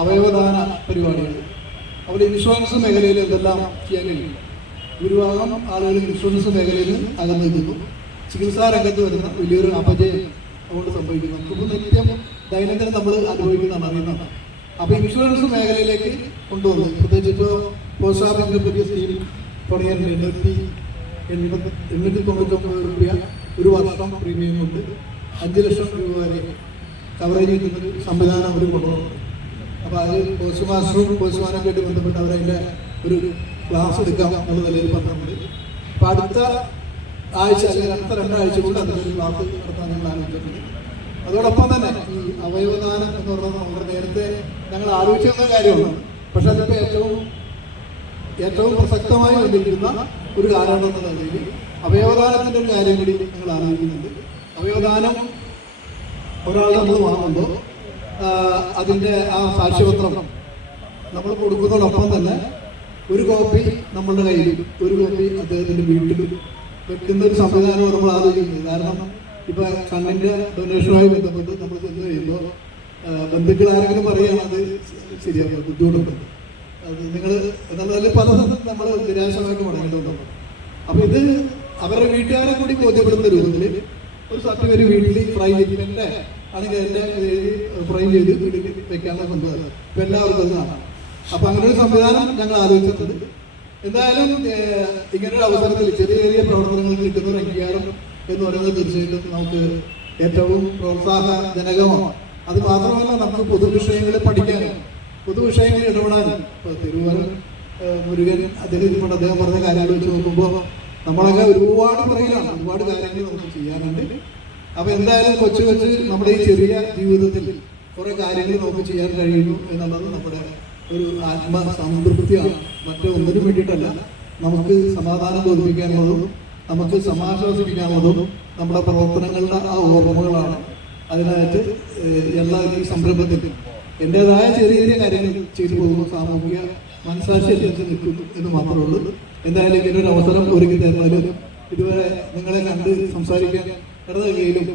അവയവദാന പരിപാടികൾ, അവിടെ ഇൻഷുറൻസ് മേഖലയിൽ എന്തെല്ലാം ചെയ്യാൻ കഴിയും. ഭൂരിഭാഗം ആളുകൾ ഇൻഷുറൻസ് മേഖലയിൽ അകന്നു നിൽക്കുന്നു. ചികിത്സാ രംഗത്ത് വരുന്ന വലിയൊരു അപജയം അതുകൊണ്ട് സംഭവിക്കുന്നു. നമുക്കിപ്പോൾ നിത്യം ദൈനംദിനം നമ്മൾ അനുഭവിക്കുന്നതാണ്, അറിയുന്നതാണ്. അപ്പോൾ ഇൻഷുറൻസ് മേഖലയിലേക്ക് കൊണ്ടുവന്നു. പ്രത്യേകിച്ച് ഇപ്പോൾ പോസ്റ്റ് ഓഫീസിൻ്റെ പുതിയ സ്കീം തുടങ്ങിയിട്ടുണ്ട്. 899 രൂപ ഒരു വർഷം പ്രീമിയം കൊണ്ട് 5 ലക്ഷം രൂപ വരെ കവറേജ് കിട്ടുന്നൊരു സംവിധാനം അവർ കൊണ്ടുവന്നു. അപ്പോൾ അത് പോസ്റ്റ് മാസ്റ്ററും പോസ്റ്റ്മാനൊക്കെ ആയിട്ട് ബന്ധപ്പെട്ട് അവരതിൻ്റെ ഒരു ക്ലാസ് എടുക്കാം എന്നുള്ള നിലയിൽ പറഞ്ഞിട്ടുണ്ട്. അപ്പോൾ അടുത്ത ആഴ്ച അല്ലെങ്കിൽ അടുത്ത 2 ആഴ്ച കൊണ്ട് അതിനൊരു ക്ലാസ് നടത്താൻ ഞങ്ങൾ ആലോചിച്ചിട്ടുണ്ട്. അതോടൊപ്പം തന്നെ ഈ അവയവദാനം എന്ന് പറയുന്നത് നമ്മുടെ നേരത്തെ ഞങ്ങൾ ആലോചിച്ചിരുന്ന കാര്യമാണ്. പക്ഷെ അതിപ്പോൾ ഏറ്റവും പ്രസക്തമായി വന്നിരിക്കുന്ന ഒരു കാരണം എന്നുള്ള നിലയിൽ അവയവദാനത്തിൻ്റെ ഒരു കാര്യം കൂടി ഞങ്ങൾ ആലോചിക്കുന്നുണ്ട്. അവയവദാനം ഒരാൾ നമ്മൾ വാങ്ങുമ്പോൾ അതിൻ്റെ ആ സാക്ഷ്യപത്രം നമ്മൾ കൊടുക്കുന്നതോടൊപ്പം തന്നെ ഒരു കോപ്പി നമ്മളുടെ കയ്യിൽ, ഒരു കോപ്പി അദ്ദേഹത്തിൻ്റെ വീട്ടിൽ വെക്കുന്ന ഒരു സംവിധാനമാണ് നമ്മൾ ആലോചിക്കുന്നത്. കാരണം ഇപ്പം കണ്ണിൻ്റെ ഡൊണേഷനുമായി ബന്ധപ്പെട്ട് നമ്മൾ ചെന്ന് കഴിയുമ്പോൾ ബന്ധുക്കൾ ആരെങ്കിലും പറയുകയാണ് അത് ശരിയാകും, ബുദ്ധിമുട്ടുണ്ട്, അത് നിങ്ങൾ എന്നുള്ളതിൽ പലതും നമ്മൾ നിരാശമായിട്ട് മടങ്ങേണ്ടതുണ്ട്. അപ്പോൾ ഇത് അവരുടെ വീട്ടുകാരെ കൂടി ബോധ്യപ്പെടുന്ന രൂപത്തിൽ ഒരു സർട്ടിഫിക്കറ്റ് വീട്ടിൽ ഫ്രൈ ചെയ്തിട്ട് ആണെങ്കിൽ എൻ്റെ ഫ്രൈ ചെയ്ത് വീട്ടിൽ വെക്കാനുള്ള സംവിധാനം ഇപ്പം എല്ലാവർക്കും അത് കാണാം. അപ്പം അങ്ങനെ ഒരു സംവിധാനം ഞങ്ങൾ ആലോചിച്ചിട്ടുണ്ട്. എന്തായാലും ഇങ്ങനൊരു അവസരത്തിൽ ചെറിയ ചെറിയ പ്രവർത്തനങ്ങൾക്ക് കിട്ടുന്ന ഒരു അംഗീകാരം എന്ന് പറയുന്നത് തീർച്ചയായിട്ടും നമുക്ക് ഏറ്റവും പ്രോത്സാഹജനകമാണ്. അത് മാത്രമല്ല നമുക്ക് പൊതുവിഷയങ്ങളിൽ പഠിക്കാനും പൊതുവിഷയങ്ങളിൽ ഇടപെടാനും. ഇപ്പോൾ തിരുവനന്തപുരം മുരുകൻ അദ്ദേഹം പറഞ്ഞ കാര്യങ്ങൾ വെച്ച് നോക്കുമ്പോൾ നമ്മളൊക്കെ ഒരുപാട് പുറകിലാണ്, ഒരുപാട് കാര്യങ്ങൾ നമുക്ക് ചെയ്യാനുണ്ട്. അപ്പോൾ എന്തായാലും കൊച്ചു നമ്മുടെ ഈ ചെറിയ ജീവിതത്തിൽ കുറേ കാര്യങ്ങൾ നമുക്ക് ചെയ്യാൻ കഴിയുന്നു എന്നുള്ളത് നമ്മുടെ ഒരു ആത്മസംതൃപ്തിയാണ്. മറ്റൊന്നിനും വേണ്ടിയിട്ടല്ല, നമുക്ക് സമാധാനം തോന്നിപ്പിക്കാനുള്ളതും നമുക്ക് സമാശ്വസിപ്പിക്കാനുള്ളതും നമ്മുടെ പ്രവർത്തനങ്ങളുടെ ആ ഓർമ്മകളാണ്. അതിനായിട്ട് എല്ലാ ഈ സംരംഭത്തിൽ എൻ്റെതായ ചെറിയ ചെറിയ കാര്യങ്ങൾ ചെയ്തു പോകുന്നു, സാമൂഹിക മനസാക്ഷി അനുസരിച്ച് നിൽക്കുന്നു എന്ന് മാത്രമേ ഉള്ളൂ. എന്തായാലും ഇങ്ങനൊരു അവസരം ഒരുക്കി തരുന്നതിലും ഇതുവരെ നിങ്ങളെ കണ്ട് സംസാരിക്കാൻ ഇടനകയിലും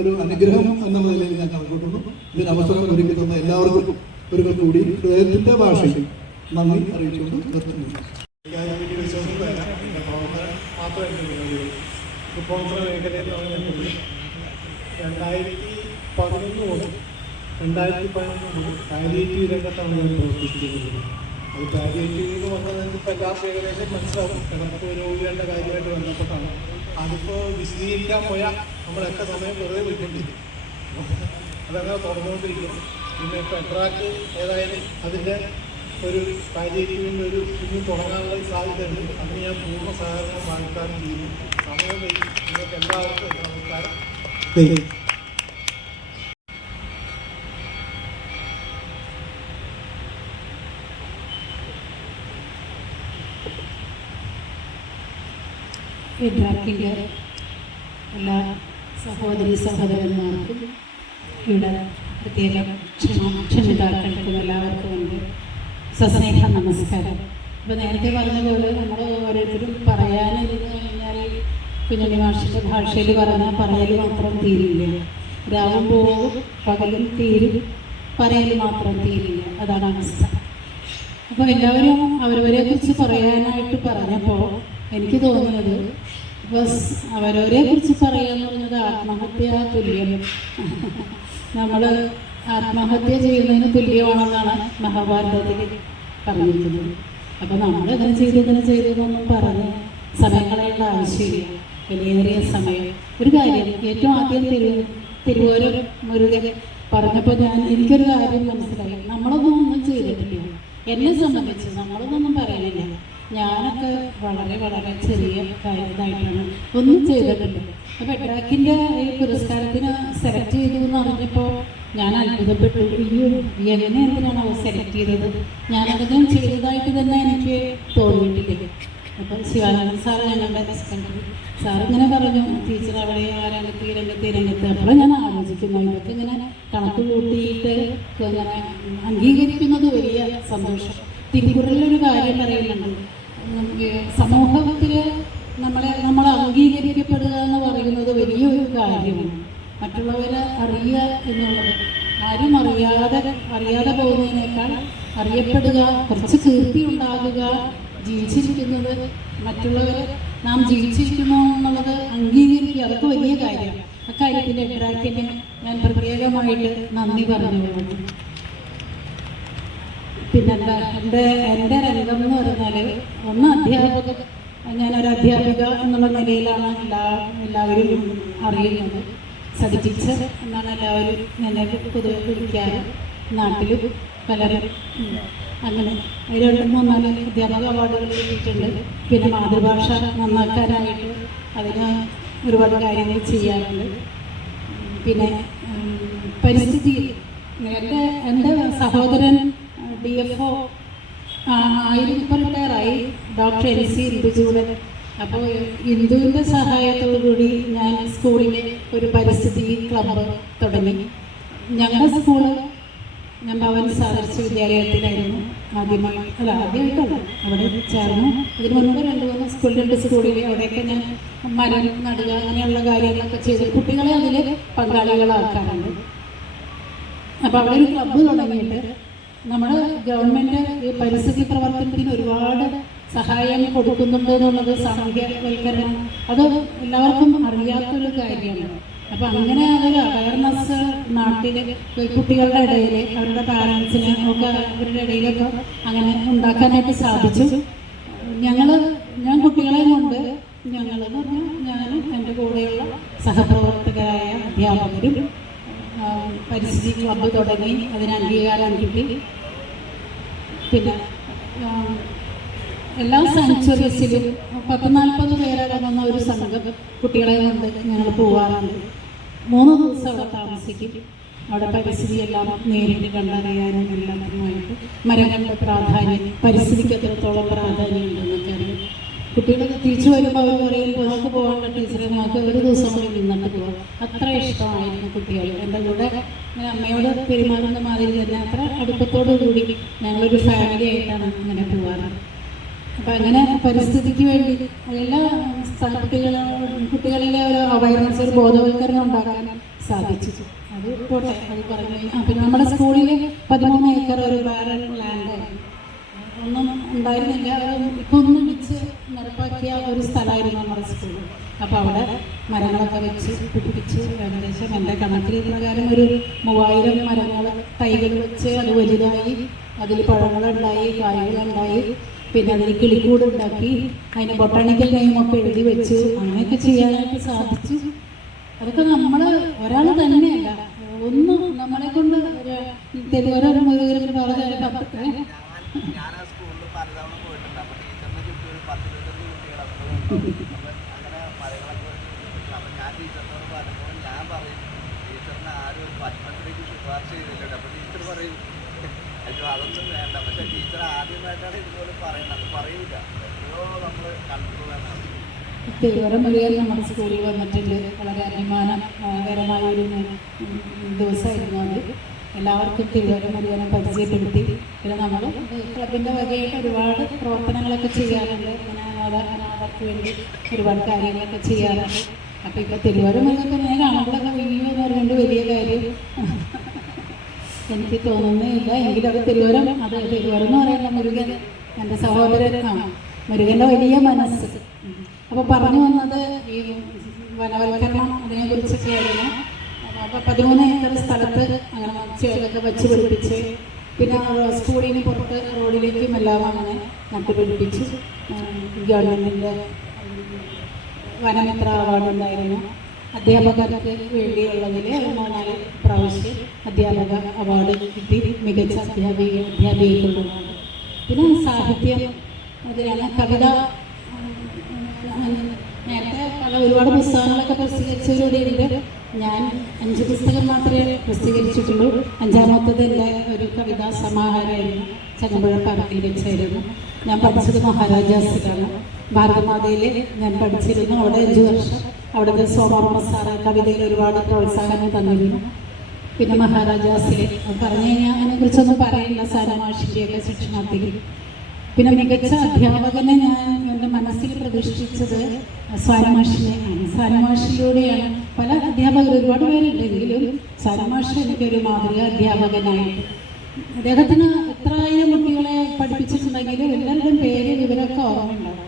ഒരു അനുഗ്രഹം എന്നുള്ള നിലയിൽ ഞാൻ കണക്കൂട്ടുന്നു. ഇതിന് അവസരം ഒരുക്കി തന്ന എല്ലാവർക്കും ഒരിക്കൽ കൂടി ഹൃദയത്തിൻ്റെ ഭാഷയിൽ നന്ദി അറിയിച്ചുകൊണ്ട് നിർത്തുന്നു. ട്രിപ്പോൺട്ര മേഖലയിൽ 2011 മുതൽ 2011 പാലിയേറ്റീവ് രംഗത്താണ് ഞാൻ പ്രവർത്തിച്ചിരിക്കുന്നത്. അത് പാലിയേറ്റീവ് എന്ന് പറഞ്ഞാൽ ഇപ്പോൾ എല്ലാവർക്കും ഏകദേശം മനസ്സിലാവും, കിടപ്പ് രോഗികളുടെ കാര്യമായിട്ട് ബന്ധപ്പെട്ടാണ്. അതിപ്പോൾ വിശദീകരിക്കാൻ പോയാൽ നമ്മളൊക്കെ സമയം വെറുതെ പോയിക്കൊണ്ടിരിക്കും, അതങ്ങനെ തുറന്നുകൊണ്ടിരിക്കും. പിന്നെ ഇപ്പോൾ എഡ്രാക്ക് ഏതായാലും അതിൻ്റെ ഒരു പാലിയേറ്റീവിൻ്റെ ഒരു കുഞ്ഞു തുടങ്ങാനുള്ള സാധ്യതയുണ്ട്. അതിന് ഞാൻ പൂർണ്ണ സഹകരണം വാഗ്ദാനം ചെയ്യുന്നു. സമയം നിങ്ങൾക്ക് എല്ലാവർക്കും നമസ്കാരം. എഡ്രാക്കിൻ്റെ എല്ലാ സഹോദരന്മാർക്കും ഇവിടെ പ്രത്യേക ക്ഷണിതാക്കൾക്കും എല്ലാവർക്കും ഉണ്ട് സസ്നേഹ നമസ്കാരം. ഇപ്പോൾ നേരത്തെ പറഞ്ഞതുപോലെ നമ്മൾ ഓരോരുത്തരും പറയാനിരുന്ന് കഴിഞ്ഞാൽ കുഞ്ഞുണ്ണി മാഷിൻ്റെ ഭാഷയിൽ പറഞ്ഞാൽ പറയൽ മാത്രം തീരില്ല. രാവും പോവും പകലും തീരും, പറയൽ മാത്രം തീരില്ല. അതാണ് അവസ്ഥ. അപ്പോൾ എല്ലാവരും അവരവരെ കുറിച്ച് പറയാനായിട്ട് പറഞ്ഞപ്പോൾ എനിക്ക് തോന്നിയത് അവരവരെ കുറിച്ച് പറയാന്ന് പറഞ്ഞത് ആത്മഹത്യ തുല്യം. നമ്മൾ ആത്മഹത്യ ചെയ്യുന്നതിന് തുല്യമാണെന്നാണ് മഹാഭാരതത്തിൽ പറഞ്ഞിരിക്കുന്നത്. അപ്പോൾ നമ്മൾ ഇങ്ങനെ ചെയ്തു എന്നൊന്നും പറഞ്ഞ് സമയം കളയേണ്ട ആവശ്യമില്ല. വിലയേറിയ സമയം. ഒരു കാര്യം ഏറ്റവും ആദ്യം തിരുവോരം മുരുകൻ പറഞ്ഞപ്പോൾ എനിക്കൊരു കാര്യം മനസ്സിലായി. ഒന്നും ചെയ്തിട്ടില്ല. എന്നെ സംബന്ധിച്ച് നമ്മളൊന്നും പറയാനില്ല. ഞാനൊക്കെ വളരെ വളരെ ചെറിയ ഇതായിട്ടാണ്, ഒന്നും ചെയ്തിട്ടില്ല. അപ്പോൾ എഡ്രാക്കിൻ്റെ ഈ പുരസ്കാരത്തിന് സെലക്ട് ചെയ്തു എന്ന് അറിഞ്ഞപ്പോൾ ഞാൻ അത്ഭുതപ്പെട്ടു. എന്തിനാണ് അവർ സെലക്ട് ചെയ്തത്? ഞാനധികം ചെയ്തതായിട്ട് തന്നെ എനിക്ക് തോന്നിയിട്ടില്ല. അപ്പോൾ ശിവാനന്ദൻ സാറ് ഞങ്ങളുടെ സെക്രട്ടറി സാർ ഇങ്ങനെ പറഞ്ഞു, ടീച്ചർ അവിടെ രംഗത്ത്. അപ്പോൾ ഞാൻ ആലോചിക്കുന്നു, ഇതൊക്കെ ഇങ്ങനെ കണക്ക് കൂട്ടിയിട്ട് ഇങ്ങനെ അംഗീകരിക്കുന്നത് വലിയ സന്തോഷം. തിരുക്കുറളിലൊരു കാര്യം പറയുന്നുണ്ട്, സമൂഹത്തിൽ നമ്മൾ അംഗീകരിക്കപ്പെടുക എന്ന് പറയുന്നത് വലിയൊരു കാര്യമാണ്. മറ്റുള്ളവരെ അറിയുക എന്നുള്ളത് ആരും അറിയാതെ പോകുന്നതിനേക്കാൾ അറിയപ്പെടുക, കുറച്ച് കീർത്തി ഉണ്ടാകുക, ജീവിച്ചിരിക്കുന്നത് മറ്റുള്ളവർ നാം ജീവിച്ചിരിക്കുന്നു എന്നുള്ളത് അംഗീകരിക്കുക, അതൊക്കെ വലിയ കാര്യമാണ്. അക്കാര്യത്തിൽ എഡ്രാക്കിന് ഞാൻ പ്രത്യേകമായിട്ട് നന്ദി പറഞ്ഞു. പിന്നെന്താ എൻ്റെ രംഗം എന്ന് പറഞ്ഞാൽ ഞാനൊരു അധ്യാപിക എന്നുള്ള നിലയിലാണ് എല്ലാവരും അറിയുന്നത്. സതി ടീച്ചർ എന്നാണ് എല്ലാവരും എന്നെ പൊതുവെ വിളിക്കാറ്. നാട്ടിൽ പലരും അങ്ങനെ 2-3-4 അധ്യാപക അവാർഡുകൾ കിട്ടിയിട്ടുണ്ട്. പിന്നെ മാതൃഭാഷ നന്നാക്കാനായിട്ട് അതിന് ഒരുപാട് കാര്യങ്ങൾ ചെയ്യാറുണ്ട്. പിന്നെ പരിസ്ഥിതിയിൽ എൻ്റെ സഹോദരൻ DFO ഇപ്പോൾ റിട്ടയറായി, ഡോക്ടർ NC ഇന്ദുചൂടൻ. അപ്പോൾ ഇന്ദുവിൻ്റെ സഹായത്തോടു കൂടി ഞാൻ സ്കൂളിലെ ഒരു പരിസ്ഥിതി ക്ലബ്ബ് തുടങ്ങി. ഞങ്ങളുടെ സ്കൂള് ഞാൻ ഭവൻ സാദർശ വിദ്യാലയത്തിലായിരുന്നു ആദ്യമായിട്ടല്ല അവിടെ ചേർന്നു. ഇതിന് മുൻപ് 2 സ്കൂളിൽ അവിടെയൊക്കെ ഞാൻ മരം നടുക അങ്ങനെയുള്ള കാര്യങ്ങളൊക്കെ ചെയ്ത് കുട്ടികളെ അതിൽ പങ്കാളികളാക്കാറുണ്ട്. അപ്പോൾ അവിടെ ഒരു ക്ലബ്ബ് തുടങ്ങിയിട്ട് നമ്മുടെ ഗവൺമെൻറ് ഈ പരിസ്ഥിതി പ്രവർത്തനത്തിന് ഒരുപാട് സഹായം കൊടുക്കുന്നുണ്ട് എന്നുള്ളത് സാമൂഹ്യവൽക്കരണം അത് എല്ലാവർക്കും അറിയാത്തൊരു കാര്യമാണ്. അപ്പോൾ അങ്ങനെ അതൊരു അവയർനെസ് നാട്ടിൽ കുട്ടികളുടെ ഇടയിൽ അവരുടെ പാരൻസിന് ഒക്കെ അവരുടെ ഇടയിലൊക്കെ അങ്ങനെ ഉണ്ടാക്കാനായിട്ട് സാധിച്ചു. ഞാൻ കുട്ടികളെ കൊണ്ട് ഞങ്ങളെന്ന് പറഞ്ഞാൽ ഞാനും എൻ്റെ കൂടെയുള്ള സഹപ്രവർത്തകരായ അധ്യാപകരും പരിസ്ഥിതി ക്ലബ്ബ് തുടങ്ങി. അതിന് അംഗീകാരം കിട്ടി. പിന്നെ എല്ലാ സാങ്ച്വറീസിലും 10-40 പേരടങ്ങുന്ന ഒരു സംഘം കുട്ടികളെ കൊണ്ട് ഞങ്ങൾ പോകാറുണ്ട്. 3 ദിവസം അവിടെ താമസിക്കും. അവിടെ പരിസ്ഥിതിയെല്ലാം നേരിട്ട് കണ്ടറിയാനും എല്ലാത്തിനുമായിട്ട് മരങ്ങളുടെ പ്രാധാന്യം, പരിസ്ഥിതിക്ക് എത്രത്തോളം പ്രാധാന്യം ഉണ്ടെന്നൊക്കെ അറിയാം. കുട്ടികളൊക്കെ തിരിച്ചു വരുമ്പോൾ അവർ പറയും നമുക്ക് പോകേണ്ട ടീച്ചറെ, നമുക്ക് ഒരു ദിവസം കൂടി നിന്നിട്ട് പോകാം. അത്ര ഇഷ്ടമായിരുന്നു കുട്ടികൾ. എൻ്റെ കൂടെ അമ്മയോട് പെരുമാറുന്ന മാതിരി തന്നെ അത്ര അടുപ്പത്തോടു കൂടി ഞങ്ങളൊരു ഫാമിലി ആയിട്ടാണ് ഇങ്ങനെ പോകാറ്. അപ്പം അങ്ങനെ പരിസ്ഥിതിക്ക് വേണ്ടി എല്ലാ കുട്ടികളിലെ ഒരു അവയർനെസ്, ഒരു ബോധവൽക്കരണം ഉണ്ടാക്കാൻ സാധിച്ചു. അത് പോട്ടെ, അത് പറഞ്ഞു കഴിഞ്ഞാൽ പിന്നെ നമ്മുടെ സ്കൂളിൽ 13 ഏക്കർ ഒരു ബാരൻ ലാൻഡ് ഒന്നും ഉണ്ടായിരുന്നില്ല. ഇപ്പം ഒന്നിടിച്ച് നടപ്പാക്കിയ ഒരു സ്ഥലമായിരുന്നു നമ്മുടെ സ്കൂൾ. അപ്പോൾ അവിടെ മരങ്ങളൊക്കെ വെച്ച് പിടിപ്പിച്ച് ഏകദേശം എൻ്റെ കണക്കിൽ പ്രകാരം ഒരു 3000 മരങ്ങൾ തൈകൾ വെച്ച് അത് വലുതായി. അതിൽ പഴങ്ങളുണ്ടായി, കായകളുണ്ടായി. പിന്നെ അതിൽ കിളിക്കൂട് ഉണ്ടാക്കി, അതിന് ബൊട്ടാണിക്കൽ നെയിമൊക്കെ എഴുതി വെച്ചു. അങ്ങനെയൊക്കെ ചെയ്യാനായിട്ട് സാധിച്ചു. അതൊക്കെ നമ്മൾ ഒരാൾ തന്നെയല്ല, ഒന്നും നമ്മളെ കൊണ്ട് തെരുവോരം മുഴുവൻ പറഞ്ഞ ഞാൻ ആ സ്കൂളിൽ പലതവണ പോയിട്ടുണ്ട്. അപ്പോൾ ടീച്ചറിനെ ചുറ്റും ഒരു 10-20 കുട്ടികളൊക്കെ അങ്ങനെ മരങ്ങളൊക്കെ വെച്ചിട്ടുണ്ട്. അപ്പം ഞാൻ ടീച്ചറിനോട് പറയുമ്പോൾ ഞാൻ പറയും, ടീച്ചറിന് ആരും ഒരു പത്മത്തിലേക്ക് ശുപാർശ ചെയ്തിട്ടുണ്ട്. അപ്പോൾ ടീച്ചർ പറയും അയ്യോ അതൊന്നും വേണ്ട. പക്ഷേ ടീച്ചർ ആദ്യമായിട്ടാണ് ഇതുപോലെ പറയുന്നത്. അത് പറയൂല, എത്രയോ നമ്മൾ കണ്ടുപോകാനാണ്. തിരുവോരം മുഴുവൻ നമ്മുടെ സ്കൂളിൽ വന്നിട്ടുണ്ട്. വളരെ അഭിമാനകരമായൊരു ദിവസമായിരുന്നു അത്. എല്ലാവർക്കും തിരുവോരം മുഴുവനും പരിചയപ്പെടുത്തി. പിന്നെ നമ്മൾ ക്ലബിൻ്റെ വകയായിട്ട് ഒരുപാട് പ്രവർത്തനങ്ങളൊക്കെ ചെയ്യാറുണ്ട്. അങ്ങനെ അനാഥ അവർക്ക് വേണ്ടി ഒരുപാട് കാര്യങ്ങളൊക്കെ ചെയ്യാറുണ്ട്. അപ്പോൾ ഇപ്പോൾ തിരുവോരമൊക്കെ ഞാൻ കാണുമ്പോഴൊക്കെ വീഡിയോ എന്ന് പറയുന്നത് വലിയ കാര്യം എനിക്ക് തോന്നുന്നേ ഇല്ല. എങ്കിലും അത് തിരുവോരം എന്ന് പറയുന്ന മുരുകൻ എൻ്റെ സഹോദരനാണ്. മുരുകൻ്റെ വലിയ മനസ്സ്. അപ്പോൾ പറഞ്ഞു വന്നത് ഈ വനവൽക്കരണം അതിനെക്കുറിച്ചൊക്കെയായിരുന്നു. അപ്പോൾ 13 ഏക്കർ സ്ഥലത്ത് അങ്ങനെ ചെടിയൊക്കെ വെച്ച് പിടിപ്പിച്ച്, പിന്നെ സ്കൂളിൽ നിന്ന് പുറത്ത് റോഡിലേക്കും എല്ലാം അങ്ങനെ നട്ടുപിടിപ്പിച്ചു. ഗവൺമെൻറ്റിൻ്റെ വനമിത്ര അവാർഡ് ഉണ്ടായിരുന്നു. അധ്യാപകർക്ക് വേണ്ടിയുള്ളതിൽ 4 പ്രാവശ്യം അധ്യാപക അവാർഡ് കിട്ടി. മികച്ച അധ്യാപികയ്ക്കുള്ളതാണ്. പിന്നെ സാഹിത്യം അതിലാണ് കവിത. നേരത്തെ ഒരുപാട് പുസ്തകങ്ങളൊക്കെ പ്രസിദ്ധീകരിച്ചതിലൂടെയുണ്ട്. ഞാൻ 5 പുസ്തകം മാത്രമേ പ്രസിദ്ധീകരിച്ചിട്ടുള്ളൂ. 5ാമത്തത് എൻ്റെ ഒരു കവിതാ സമാഹാരമായിരുന്നു. ചങ്ങമ്പുഴ പാർക്കിൽ വെച്ചായിരുന്നു. ഞാൻ പഠിച്ചത് മഹാരാജാസിലാണ്. ഭാരതമാതയിൽ ഞാൻ പഠിച്ചിരുന്നു. അവിടെ 5 വർഷം അവിടുത്തെ സോമവർമ്മ സാറ് കവിതയിൽ ഒരുപാട് പ്രോത്സാഹനം തന്നിരുന്നു. പിന്നെ മഹാരാജാസിൽ പറഞ്ഞു കഴിഞ്ഞാൽ അതിനെക്കുറിച്ചൊന്നും പറയില്ല. സാരമാഷിൻ്റെയൊക്കെ ശിക്ഷണത്തിൽ. പിന്നെ മികച്ച അധ്യാപകനെ ഞാൻ എൻ്റെ മനസ്സിൽ പ്രതിഷ്ഠിച്ചത് സാരമാഷിനെയാണ്. സാരമാഷിലൂടെയാണ് പല അധ്യാപകർ ഒരുപാട് പേരുണ്ടെങ്കിലും സാരമാഷ് എനിക്കൊരു മാതൃക അധ്യാപകനായിട്ട്. അദ്ദേഹത്തിന് എത്രായിരം കുട്ടികളെ പഠിപ്പിച്ചിട്ടുണ്ടെങ്കിലും എല്ലാവരുടെയും പേര് വിവരമൊക്കെ ഓർമ്മയുണ്ടാവും.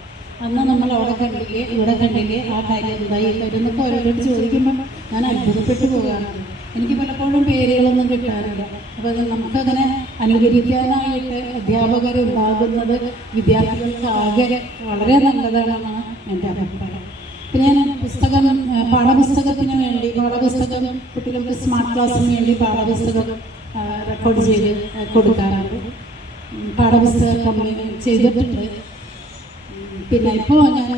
അന്ന് നമ്മൾ അവിടെ കണ്ടില്ലേ, ഇവിടെ കണ്ടില്ലേ, ആ കാര്യം എന്തായി എന്നൊക്കെ ഓരോരോട് ചോദിക്കുമ്പോൾ ഞാൻ അത്ഭുതപ്പെട്ടു പോകാറുണ്ട്. എനിക്ക് പലപ്പോഴും പേരുകളൊന്നും കിട്ടാറില്ല. അപ്പോൾ നമുക്കങ്ങനെ അനുകരിക്കാനായിട്ട് അധ്യാപകരുണ്ടാകുന്നത് വിദ്യാർത്ഥികൾക്കാകെ വളരെ നല്ലതാണെന്നാണ് എൻ്റെ അഭിപ്രായം. പിന്നെ ഞാൻ പാഠപുസ്തകത്തിന് വേണ്ടി പാഠപുസ്തകം കുട്ടികൾക്ക് സ്മാർട്ട് ക്ലാസ്സിന് വേണ്ടി പാഠപുസ്തകം റെക്കോർഡ് ചെയ്ത് കൊടുക്കാറുണ്ട്. പാഠപുസ്തക കമ്പനി ചെയ്തിട്ടുണ്ട്. പിന്നെ ഇപ്പോൾ ഞാൻ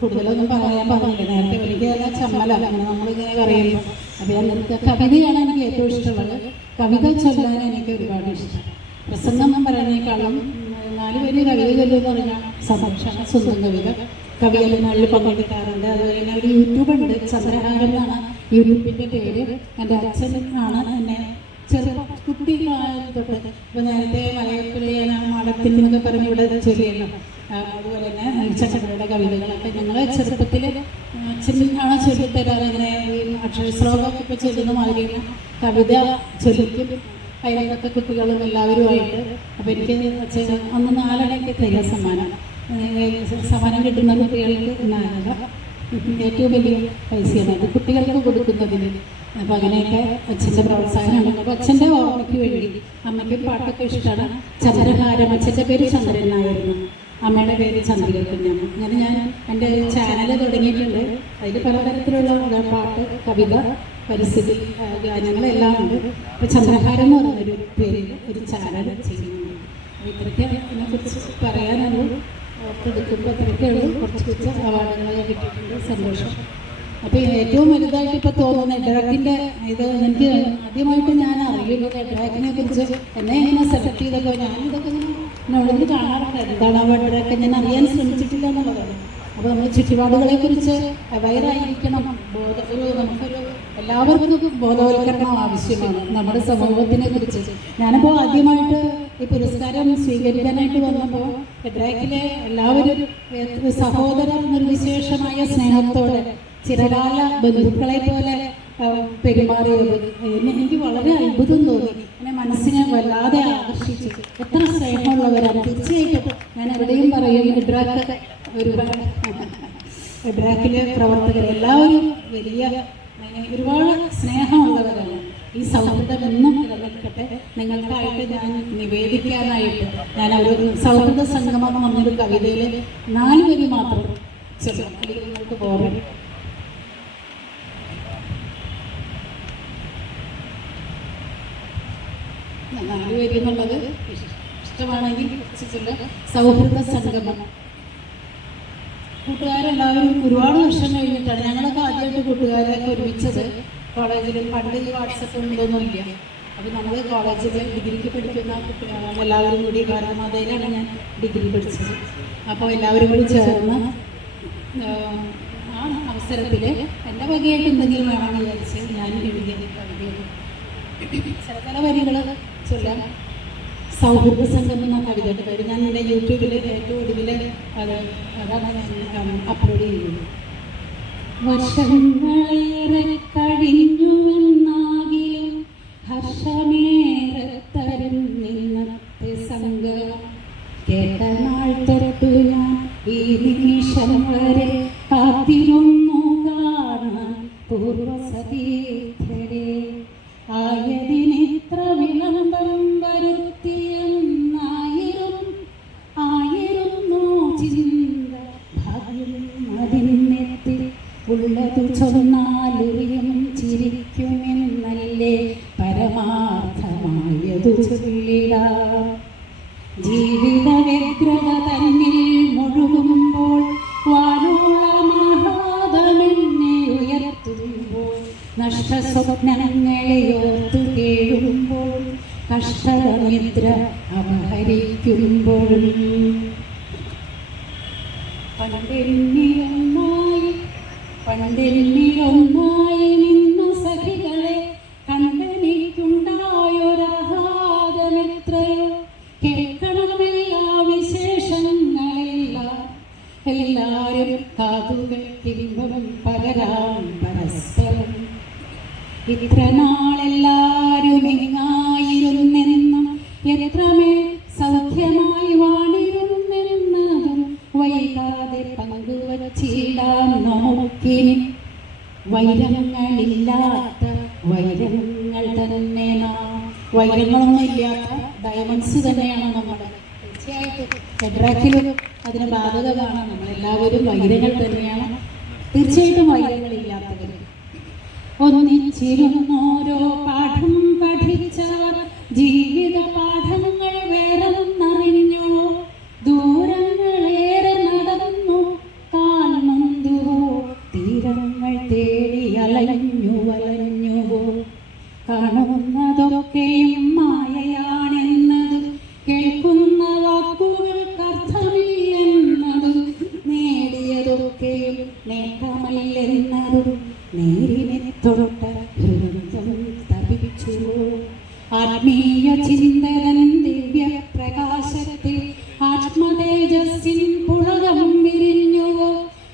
കൂടുതലൊന്നും പറയാൻ പറഞ്ഞില്ല. നേരത്തെ എനിക്ക് നല്ല ചമ്മലാണ് നമ്മളിങ്ങനെ പറയുമ്പോൾ. അപ്പോൾ ഞാൻ കവിതയാണ് എനിക്ക് ഏറ്റവും ഇഷ്ടമുള്ളത്. കവിത ചൊല്ലാൻ എനിക്ക് ഒരുപാട് ഇഷ്ടമാണ്. പ്രസംഗം പറയുന്നേക്കാളും 4 പേര് കവിത ചൊല്ലുമെന്ന് പറഞ്ഞാൽ സന്തോഷമാണ്. സ്വന്തം കവിത കവിതകളിൽ പങ്കെടുക്കാറുണ്ട്. അതുപോലെ തന്നെ ഒരു യൂട്യൂബുണ്ട്, ചന്ദ്രഹാരം എന്നാണ് യൂട്യൂബിൻ്റെ പേര്. എൻ്റെ അച്ഛൻ ആണ് എന്നെ കുട്ടികളായ തൊട്ട് ഇപ്പോൾ നേരത്തെ മലയപ്പുഴ മഠത്തിൽ എന്നൊക്കെ പറഞ്ഞ് ഇവിടെ ചൊല്ലിയല്ലോ. അതുപോലെ തന്നെ ചക്കരയുടെ കവിതകളൊക്കെ ഞങ്ങൾ ചെറുപ്പത്തിൽ അച്ഛനാണ് ചൊല്ലിത്തരാറ്. ഇങ്ങനെ അക്ഷരശ്ലോകമൊക്കെ ഇപ്പോൾ ചൊല്ലുന്ന മാതിരി കവിത ചൊല്ലിക്കും അതിനൊക്കെ കുട്ടികളും എല്ലാവരുമായിട്ട്. അപ്പോൾ എനിക്ക് അന്ന് 4 അണയ്ക്ക് തരിക സമ്മാനം കിട്ടുന്ന കുട്ടികൾക്ക് 4 ഏറ്റവും വലിയ പൈസയാണ് അത് കുട്ടികൾക്ക് കൊടുക്കുന്നതിന്. അപ്പോൾ അങ്ങനെയൊക്കെ അച്ഛൻ്റെ പ്രോത്സാഹനമാണ്. അപ്പോൾ അച്ഛൻ്റെ ഓർമ്മയ്ക്ക് വേണ്ടി അമ്മയ്ക്ക് പാട്ടൊക്കെ ഇഷ്ടമാണ്. ചന്ദ്രഹാരം, അച്ഛൻ്റെ പേര് ചന്ദ്രൻ നായരുന്നു, അമ്മയുടെ പേര് ചന്ദ്രിക കുഞ്ഞമ്മ. അങ്ങനെ ഞാൻ എൻ്റെ ചാനൽ തുടങ്ങിയിട്ടുണ്ട്. അതിൽ പലതരത്തിലുള്ള പാട്ട്, കവിത, പരിസ്ഥിതി ഗാനങ്ങളെല്ലാം ഉണ്ട്. ഇപ്പോൾ ചന്ദ്രഹാരം എന്ന് പറഞ്ഞൊരു പേരിൽ ഒരു ചാനൽ ചെയ്യുന്നുണ്ട്. അപ്പോൾ ഇത്രയ്ക്ക് അതിനെക്കുറിച്ച് പറയാനുള്ളൂ. ഓർത്തെടുക്കുമ്പോൾ അത്രയ്ക്കേ ഉള്ളൂ. കുറച്ച് അവാർഡുകളൊക്കെ കിട്ടിയിട്ടുണ്ട്. സന്തോഷം. അപ്പോൾ ഏറ്റവും വലുതായിട്ട് ഇപ്പോൾ തോന്നുന്നത് ഡ്രാക്കിൻ്റെ ഇത് എനിക്ക് ആദ്യമായിട്ട് ഞാൻ അറിയുന്നത് ഡ്രാക്കിനെ കുറിച്ച് എന്നെ ഇങ്ങനെ സെലക്ട് ചെയ്തപ്പോൾ ഞാനിതൊക്കെ നോളജ് കാണാറുണ്ട്. എന്താണ് ആ ഡ്രാക്ക് ഞാൻ അറിയാൻ ശ്രമിച്ചിട്ടില്ല എന്നുള്ളതാണ്. അപ്പോൾ നമ്മൾ ചുറ്റുപാടുകളെക്കുറിച്ച് അവയറായിരിക്കണം. നമുക്കൊരു എല്ലാവർക്കും ബോധവൽക്കരണം ആവശ്യമാണ് നമ്മുടെ സമൂഹത്തിനെ കുറിച്ച്. ഞാനിപ്പോൾ ആദ്യമായിട്ട് ഈ പുരസ്കാരം സ്വീകരിക്കാനായിട്ട് വന്നപ്പോൾ ഡ്രാക്കിലെ എല്ലാവരും സഹോദര നിർവിശേഷമായ സ്നേഹത്തോടെ ചിരകാല ബന്ധുക്കളെ പോലെ പെരുമാറിയത് എനിക്ക് വളരെ അത്ഭുതം തോന്നി. എന്നെ മനസ്സിനെ വല്ലാതെ ആകർഷിച്ചു. എത്ര സ്നേഹമുള്ളവരാണ്. തീർച്ചയായിട്ടും ഞാൻ എവിടെയും പറയും ഡ്രാക്കിലെ പ്രവർത്തകർ എല്ലാവരും ഒരുപാട് സ്നേഹമുള്ളവരാണ്. ഈ സൗഹൃദം എന്നും നിലനിൽക്കട്ടെ. നിങ്ങൾക്കായിട്ട് ഞാൻ നിവേദിക്കാനായിട്ട് ഞാൻ ഒരു സൗഹൃദ സംഗമം എന്നൊരു കവിതയിൽ 4 വരി മാത്രം ചൊല്ലാം. അല്ലെങ്കിൽ നിങ്ങൾക്ക് പോകാൻ 4 വരി എന്നുള്ളത് ഇഷ്ടമാണെങ്കിൽ സൗഹൃദ സംഗമം. കൂട്ടുകാരെല്ലാവരും ഒരുപാട് വർഷം കഴിഞ്ഞിട്ടാണ് ഞങ്ങളൊക്കെ ആദ്യമായിട്ട് കൂട്ടുകാരൊക്കെ ഒരുമിച്ചത് കോളേജിൽ. പണ്ട് ഈ വാട്സപ്പും ഇതൊന്നുമില്ല. അപ്പോൾ നമ്മൾ കോളേജിൽ ഡിഗ്രിക്ക് പഠിക്കുന്ന എല്ലാവരും കൂടി ഭാരതമാതയിലാണ് ഞാൻ ഡിഗ്രി പഠിച്ചത്. അപ്പോൾ എല്ലാവരും കൂടി ചേർന്ന് ആ അവസരത്തിൽ എൻ്റെ വകയായിട്ട് എന്തെങ്കിലും വേണമെന്ന് വിചാരിച്ച് ഞാൻ എഴുതിയ കവിതയാണ്. ചില വരികൾ ചൊല്ലാൻ. സൗഹൃദ സംഘം എന്ന കവിതയുടെ പേര്. ഞാൻ എൻ്റെ യൂട്യൂബിൽ ഏറ്റവും ഒടുവിൽ അതാണ് ഞാൻ അപ്ലോഡ് ചെയ്യുന്നത്. വർഷങ്ങളേറെ കഴിഞ്ഞുവെന്നാകിലും ഹർഷമേറെ തരും നിന്നത്തെ സംഘം. കേട്ട നാൾ തൊട്ടു ഞാൻ ഈ നിമിഷം വരെ കാത്തിരുന്നു കാണാൻ പൂർവസതീർത്ഥരെ. ആയതിനിത്ര വിളംബരം വരുത്തിയെന്നായിരുന്നു ചിന്ത. ഭാഗ്യം അതിനെത്തി ഉള്ളതു ചൊന്നാലുറിയും ചിരിക്കുമെന്നല്ലേ പരമാർത്ഥമായതു ചൊല്ലിട. ജീവിത വ്യഗ്രത തന്നിൽ മുഴുകുമ്പോൾ വാനോളമഹാദമെന്നെ ഉയർത്തുമ്പോൾ നഷ്ടസ്വപ്നങ്ങളെ ഓർത്തു കേഴുമ്പോൾ കഷ്ടനിദ്ര അപഹരിക്കുമ്പോഴും പണ്ടെന്നിയൊന്നായി നിന്ന സഖികളെ കണ്ടെനിക്കുണ്ടായൊരാഹാദമെത്രയോ. കേൾക്കണമെല്ലാ വിശേഷങ്ങളെല്ലാം എല്ലാവരും കാതുകൾക്കിമ്പം പകരാം പരസ്പരം. ഇത്ര നാളെല്ലാവരും ഇങ്ങായിരുന്നെന്നും എത്രമേൽ സൗഖ്യമായി വാണിരുന്നെന്നതും വൈകാതെ പങ്കുവച്ചിടാം നമുക്കിനി. വൈരങ്ങളില്ലാത്ത വൈരങ്ങൾ തന്നെ നാം. വൈരങ്ങളൊന്നും ഇല്ലാത്ത ഡയമണ്ട്സ് തന്നെയാണ് നമ്മൾ. തീർച്ചയായിട്ടും ഹെഡ്രാക്കിലും അതിന് ബാധക കാണാം. നമ്മളെല്ലാവരും വൈരങ്ങൾ തന്നെയാണ്. തീർച്ചയായിട്ടും വൈരങ്ങളില്ലാത്തവർ. ഒന്നിച്ചിരുന്നോരോ പാഠം പഠിച്ചവർ ജീവിത പാഠങ്ങൾ വേറെന്നറിഞ്ഞു. ദൂരങ്ങളേറെ നടന്നു കാൽമന്തുവോ തീരങ്ങൾ തേടി അലഞ്ഞു വലഞ്ഞുവോ. കാണുന്നതൊക്കെയും മായയാണെന്നത്, കേൾക്കുന്ന വാക്കുകൾക്കർത്ഥമില്ലെന്നത്, നേടിയതൊക്കെയും നേട്ടമല്ലെന്നത് നേരിനെ തൊട്ട ഹൃദയം തപിച്ചു. ആത്മീയ ചിന്തകൻ ദിവ്യ പ്രകാശത്തിൽ ആത്മതേജസ്സിൻ പുളകം വിരിഞ്ഞുവോ.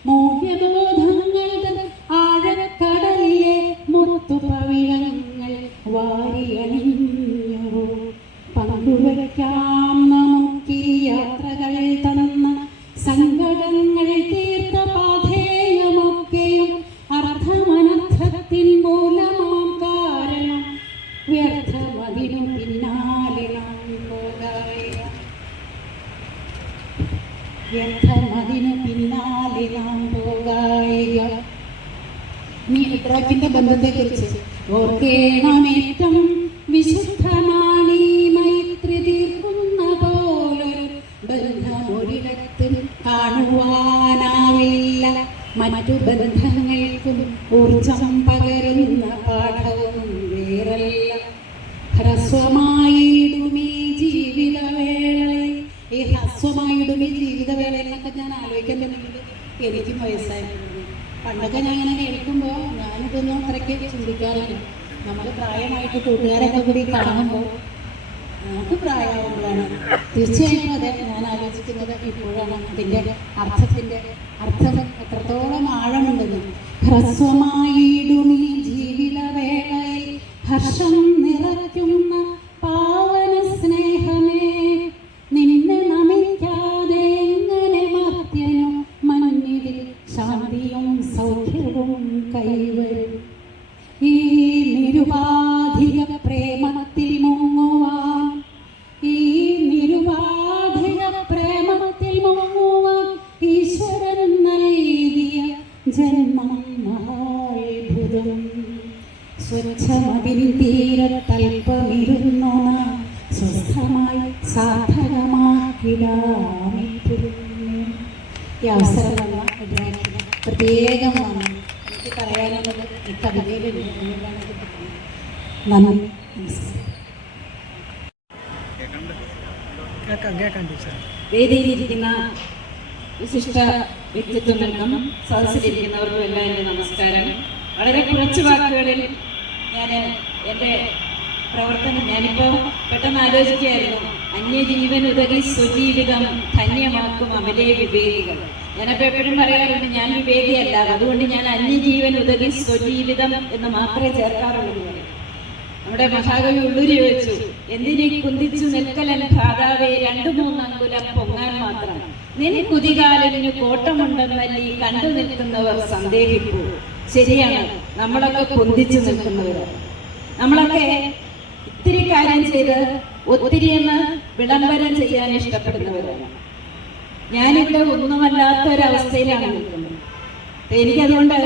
മൂല്യബോധങ്ങൾ ആഴക്കടലിലെ മുത്തുപവിഴങ്ങൾ വാരിയണിഞ്ഞുവോ. പങ്കുവയ്ക്കാം നമുക്കീ യാത്രകൾ തന്ന സങ്കടങ്ങൾ തീർത്ത പാഥേയമൊക്കെയും അർത്ഥമനർത്ഥത്തിൻ മൂലമാം കാരണം. വ്യർത്ഥമതിനു പിന്നാലെ നാം പോകായ, വ്യർത്ഥമതിനു പിന്നാലെ നാം പോകായ. നീ ഹെഡ്രാക്കിന്റെ ബന്ധത്തെക്കുറിച്ച് ഓർക്കേണമേറ്റം വിശുദ്ധമാണീ മൈത്രി തീർക്കുന്ന പോലൊരു ബന്ധമൊരിടത്തും കാണുവാനാവില്ല. മറ്റു ബന്ധങ്ങൾക്കും ഊർജം പകരുന്ന പാഠവും വേറല്ല. ഹ്രസ്വമായിടുമീ ജീവിതവേളയിൽ, ഈ ഹ്രസ്വമായിടുമീ ജീവിതവേളയിൽ എന്നൊക്കെ ഞാൻ ആലോചിക്കുന്നുണ്ടെങ്കിൽ എനിക്കും വയസ്സായിരുന്നു. പണ്ടൊക്കെ ഞാൻ ഇങ്ങനെ കേൾക്കുമ്പോൾ ഞാനിതൊന്നും അത്രയ്ക്ക് ചിന്തിക്കാറില്ല. നമ്മൾ പ്രായമായിട്ട് കൂട്ടുകാരൊക്കെ കൂടി കാണുമ്പോൾ നമുക്ക് പ്രായമാകുമ്പോഴാണ് തീർച്ചയായിട്ടും അതെ ഞാൻ ആലോചിക്കുന്നത് ഇപ്പോഴാണ് അതിൻ്റെ അർത്ഥം എത്രത്തോളം ആഴമുണ്ടെന്ന്. ഹ്രസ്വമായിടുമീ ജീവിതവേളയിൽ ഹർഷം നിറയ്ക്കുന്ന പാവന സ്നേഹമേ, നിന്നെ നമിക്കാതെ എങ്ങനെ മർത്യനും മഞ്ഞിൽ ശാന്തിയും സൗഖ്യവും കൈവരും. ഈ നിരുപാധിക പ്രേമത്തിൽ മുങ്ങുവാൻ, ഈ നിരുപാധിക പ്രേമത്തിൽ മുങ്ങുവാൻ ഈശ്വരൻ നൽകിയ ജന്മം മഹാത്ഭുതം. സ്വച്ഛമതിൻ തീരത്തൽപ്പമിരുന്നു സ്വസ്ഥമായി സാധകമാക്കിടാമി പുണ്യം. ഈ അവസരം വന്ന ഹെഡ്രാക്കിന് പ്രത്യേകം വന്നു എനിക്ക് പറയാനുള്ളത് ഈ കവിതയിലുണ്ട്. നന്ദി, നമസ്കാരം. വേദിയിലിരിക്കുന്ന വിശിഷ്ട വ്യക്തിത്വങ്ങൾക്കും സദസ്സിലിരിക്കുന്നവർക്കും എല്ലാം എൻ്റെ നമസ്കാരം. വളരെ കുറച്ച് വാക്കുകളിൽ ഞാൻ എൻ്റെ പ്രവർത്തനം ഞാനിപ്പോൾ പെട്ടെന്ന് ആലോചിക്കുകയായിരുന്നു. അന്യജീവൻ ഉതകി സ്വജീവിതം ധന്യമാക്കും അവരെ വിവേകികൾ. ഞാനപ്പോൾ എപ്പോഴും പറയാറുണ്ട് ഞാൻ വിവേകിയല്ല, അതുകൊണ്ട് ഞാൻ അന്യജീവൻ ഉതകി സ്വജീവിതം എന്ന് മാത്രമേ ചേർക്കാറുള്ളൂ. നമ്മുടെ മഹാകവി ഉള്ളൂരി ചോദിച്ചു, എന്തിനീ കുന്തിച്ചു നിൽക്കലൻ ഭ്രാതാവേ 2-3 അങ്കുലം പൊങ്ങാൻ മാത്രം, നിൻ കുതികാലിന് കോട്ടമുണ്ടെന്നല്ലീ കണ്ടു നിൽക്കുന്നവർ സന്ദേഹിപ്പൂ. ശരിയാണ്, നമ്മളൊക്കെ കുന്തിച്ചു നിൽക്കുന്നവരാണ്. നമ്മളൊക്കെ ഇത്തിരി കാര്യം ചെയ്ത് ഒത്തിരിയെന്ന് വിളംബരം ചെയ്യാൻ ഇഷ്ടപ്പെടുന്നവരാണ്. ഞാനിവിടെ ഒന്നുമല്ലാത്ത ഒരവസ്ഥയിലാണ് നിൽക്കുന്നത്. എനിക്കതുകൊണ്ട്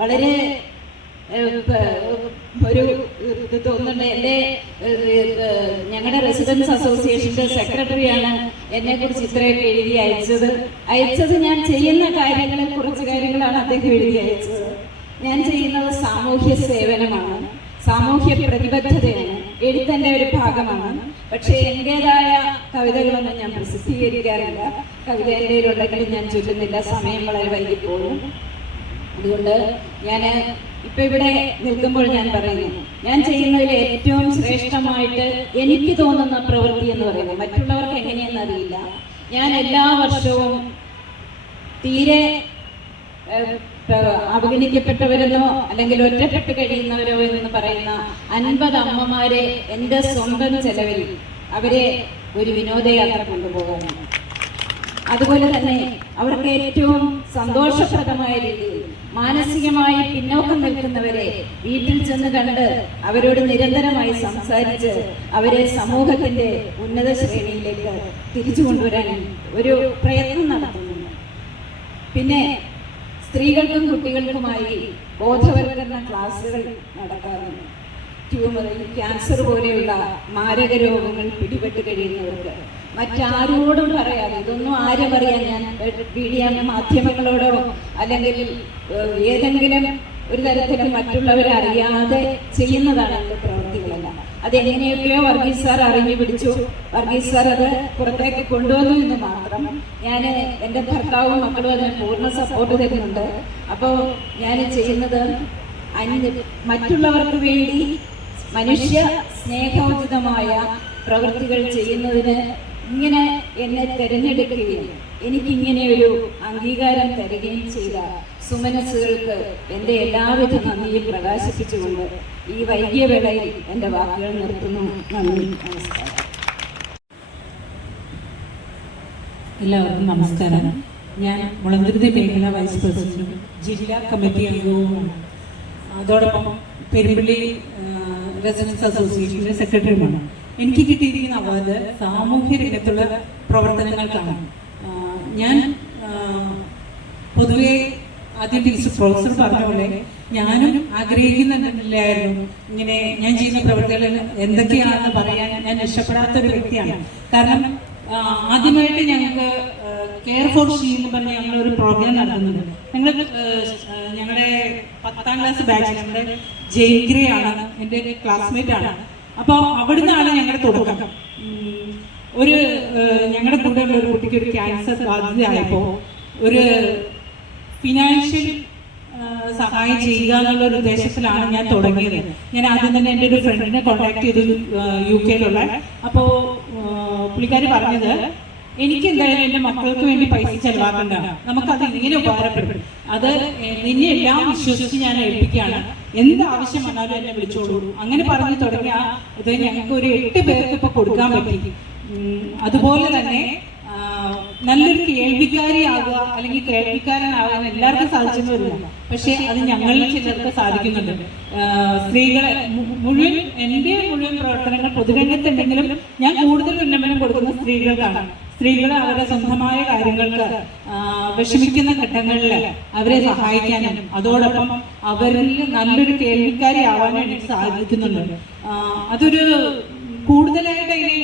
വളരെ ഒരു ഇത് തോന്നുന്നുണ്ട്. എൻ്റെ ഞങ്ങളുടെ റെസിഡൻസ് അസോസിയേഷൻ്റെ സെക്രട്ടറിയാണ് എന്നെക്കുറിച്ച് ഇത്രയൊക്കെ എഴുതി അയച്ചത് ഞാൻ ചെയ്യുന്ന കാര്യങ്ങളിൽ കുറച്ച് കാര്യങ്ങളാണ് അദ്ദേഹം എഴുതി അയച്ചത്. ഞാൻ ചെയ്യുന്നത് സാമൂഹ്യ സേവനമാണ്, സാമൂഹ്യ പ്രതിബദ്ധതയാണ്, എഴുത്തിൻ്റെ ഒരു ഭാഗമാണ്. പക്ഷേ എൻ്റെതായ കവിതകളൊന്നും ഞാൻ പ്രസിദ്ധീകരിക്കാറില്ല. കവിത എൻ്റെയിലുണ്ടെങ്കിലും ഞാൻ ചൊല്ലുന്നില്ല, സമയം വളരെ വൈകിപ്പോഴും. അതുകൊണ്ട് ഞാൻ ഇപ്പം ഇവിടെ നിൽക്കുമ്പോൾ ഞാൻ പറയുന്നു, ഞാൻ ചെയ്യുന്നതിൽ ഏറ്റവും ശ്രേഷ്ഠമായിട്ട് എനിക്ക് തോന്നുന്ന പ്രവൃത്തി എന്ന് പറയുന്നത്, മറ്റുള്ളവർക്ക് എങ്ങനെയെന്ന് അറിയില്ല, ഞാൻ എല്ലാ വർഷവും തീരെ അവഗണിക്കപ്പെട്ടവരെന്നോ അല്ലെങ്കിൽ ഒറ്റപ്പെട്ട് കഴിയുന്നവരോ എന്ന് പറയുന്ന 50 അമ്മമാരെ എൻ്റെ സ്വന്തം ചെലവിൽ അവരെ ഒരു വിനോദയാത്ര കൊണ്ടുപോകാനാണ്. അതുപോലെ തന്നെ അവർക്ക് ഏറ്റവും സന്തോഷപ്രദമായ രീതിയിൽ മാനസികമായി പിന്നോക്കം നിൽക്കുന്നവരെ വീട്ടിൽ ചെന്ന് കണ്ട് അവരോട് നിരന്തരമായി സംസാരിച്ച് അവരെ സമൂഹത്തിന്റെ ഉന്നത ശ്രേണിയിലേക്ക് തിരിച്ചു കൊണ്ടുവരാൻ ഒരു പ്രയത്നം നടത്തുന്നുണ്ട്. പിന്നെ സ്ത്രീകൾക്കും കുട്ടികൾക്കുമായി ബോധവൽക്കരണ ക്ലാസുകൾ നടക്കാറുണ്ട്. ട്യൂമർ, ക്യാൻസർ പോലെയുള്ള മാരക രോഗങ്ങൾ പിടിപെട്ട് കഴിയുന്നവർക്ക് മറ്റാരോടും പറയാതെ, ഇതൊന്നും ആരും അറിയാൻ, ഞാൻ മീഡിയ മാധ്യമങ്ങളോടോ അല്ലെങ്കിൽ ഏതെങ്കിലും ഒരു തരത്തിലും മറ്റുള്ളവരെ അറിയാതെ ചെയ്യുന്നതാണ് എൻ്റെ പ്രവൃത്തികളെല്ലാം. അതെങ്ങനെയൊക്കെയോ വർഗീസ് സാർ അറിഞ്ഞു പിടിച്ചു, വർഗീസ് സാർ അത് പുറത്തേക്ക് കൊണ്ടുവന്നു എന്ന് മാത്രം. ഞാൻ എൻ്റെ ഭർത്താവും മക്കളും അതിന് പൂർണ്ണ സപ്പോർട്ട് തരുന്നുണ്ട്. അപ്പോൾ ഞാൻ ചെയ്യുന്നത് മറ്റുള്ളവർക്ക് വേണ്ടി മനുഷ്യ സ്നേഹോചിതമായ പ്രവൃത്തികൾ ചെയ്യുന്നതിന് ഇങ്ങനെ എന്നെ തിരഞ്ഞെടുക്കുകയും എനിക്കിങ്ങനെ ഒരു അംഗീകാരം തരികയും ചെയ്ത സുമനസ്സുകൾക്ക് എൻ്റെ എല്ലാവിധ നന്ദിയും പ്രകാശിപ്പിച്ചുകൊണ്ട് ഈ വൈകിയ വേളയിൽ എൻ്റെ വാക്കുകൾ നിർത്തുന്നു. നന്ദി, നമസ്കാരം. എല്ലാവർക്കും നമസ്കാരം. ഞാൻ മുളന്തുരുത്തി മേഖല വൈസ് പ്രസിഡന്റും ജില്ലാ കമ്മിറ്റി അംഗവുമാണ്. അതോടൊപ്പം പെരുമ്പള്ളി റെസിഡൻസ് അസോസിയേഷൻ്റെ സെക്രട്ടറിയുമാണ്. എനിക്ക് കിട്ടിയിരിക്കുന്ന അവാർഡ് സാമൂഹ്യ രംഗത്തുള്ള പ്രവർത്തനങ്ങൾക്കാണ്. ഞാൻ പൊതുവെ ആദ്യം പ്രൊഫസർ പറഞ്ഞ പോലെ ഞാനും ആഗ്രഹിക്കുന്നില്ലായിരുന്നു ഇങ്ങനെ ഞാൻ ചെയ്യുന്ന പ്രവൃത്തികൾ എന്തൊക്കെയാണെന്ന് പറയാൻ ഞാൻ ഇഷ്ടപ്പെടാത്തൊരു വ്യക്തിയാണ്. കാരണം ആദ്യമായിട്ട് ഞങ്ങൾക്ക് കെയർ ഫോർ ഷീ എന്ന് പറഞ്ഞ് ഞങ്ങളൊരു പ്രോഗ്രാം നടത്തുന്നുണ്ട്. ഞങ്ങളുടെ 10ാം ക്ലാസ് ബാച്ച്, ഞങ്ങളുടെ ജയിഗ്രയാണ് എൻ്റെ ക്ലാസ്മേറ്റ് ആണ്. അപ്പോൾ അവിടുന്നാണ് ഞങ്ങളുടെ തുടക്കം. ഒരു ഞങ്ങളുടെ കൂടെയുള്ള ഒരു കുട്ടിക്ക് ഒരു ക്യാൻസർ ബാധിതയായപ്പോൾ ഒരു ഫിനാൻഷ്യൽ സഹായം ചെയ്യുക എന്നുള്ള ഉദ്ദേശത്തിലാണ് ഞാൻ തുടങ്ങിയത്. ഞാൻ ആദ്യം തന്നെ എൻ്റെ ഒരു ഫ്രണ്ടിനെ കോൺടാക്ട് ചെയ്തു, UK-യിലുള്ള. അപ്പോൾ പുള്ളിക്കാരി പറഞ്ഞത്, എനിക്ക് എന്തായാലും എൻ്റെ മക്കൾക്ക് വേണ്ടി പൈസ ചെലവാക്കണ്ട, നമുക്കത് ഇങ്ങനെ ഉപകാരപ്പെടും, അത് നിന്നെ എല്ലാം വിശ്വസിച്ച് ഞാൻ ഏൽപ്പിക്കുകയാണ്, എന്ത് ആവശ്യം വന്നാലും എന്നെ വിളിച്ചോളൂ. അങ്ങനെ പറഞ്ഞു തുടങ്ങിയ ഇത് ഞങ്ങൾക്ക് ഒരു 8 പേർക്ക് ഇപ്പോൾ കൊടുക്കാൻ പറ്റി. അതുപോലെ തന്നെ നല്ലൊരു കേൾവിക്കാരിയാകുക അല്ലെങ്കിൽ കേൾവിക്കാരനാകാൻ എല്ലാവർക്കും സാധിച്ചെന്ന് വരില്ല, പക്ഷെ അത് ഞങ്ങളിൽ ചിലർക്ക് സാധിക്കുന്നുണ്ട്. സ്ത്രീകളെ മുഴുവൻ എൻ്റെ മുഴുവൻ പ്രവർത്തനങ്ങൾ പൊതുരംഗത്തുണ്ടെങ്കിലും ഞാൻ കൂടുതൽ ഉന്നമനം കൊടുക്കുന്ന സ്ത്രീകൾക്കാണ്. സ്ത്രീകളെ അവരുടെ സ്വന്തമായ കാര്യങ്ങൾക്ക് വിഷമിക്കുന്ന ഘട്ടങ്ങളിൽ അവരെ സഹായിക്കാനും അതോടൊപ്പം അവരിൽ നല്ലൊരു കേൾവിക്കാരി ആവാനും എനിക്ക് സാധിക്കുന്നുണ്ട്. അതൊരു കൂടുതലായിട്ട് അതിനെ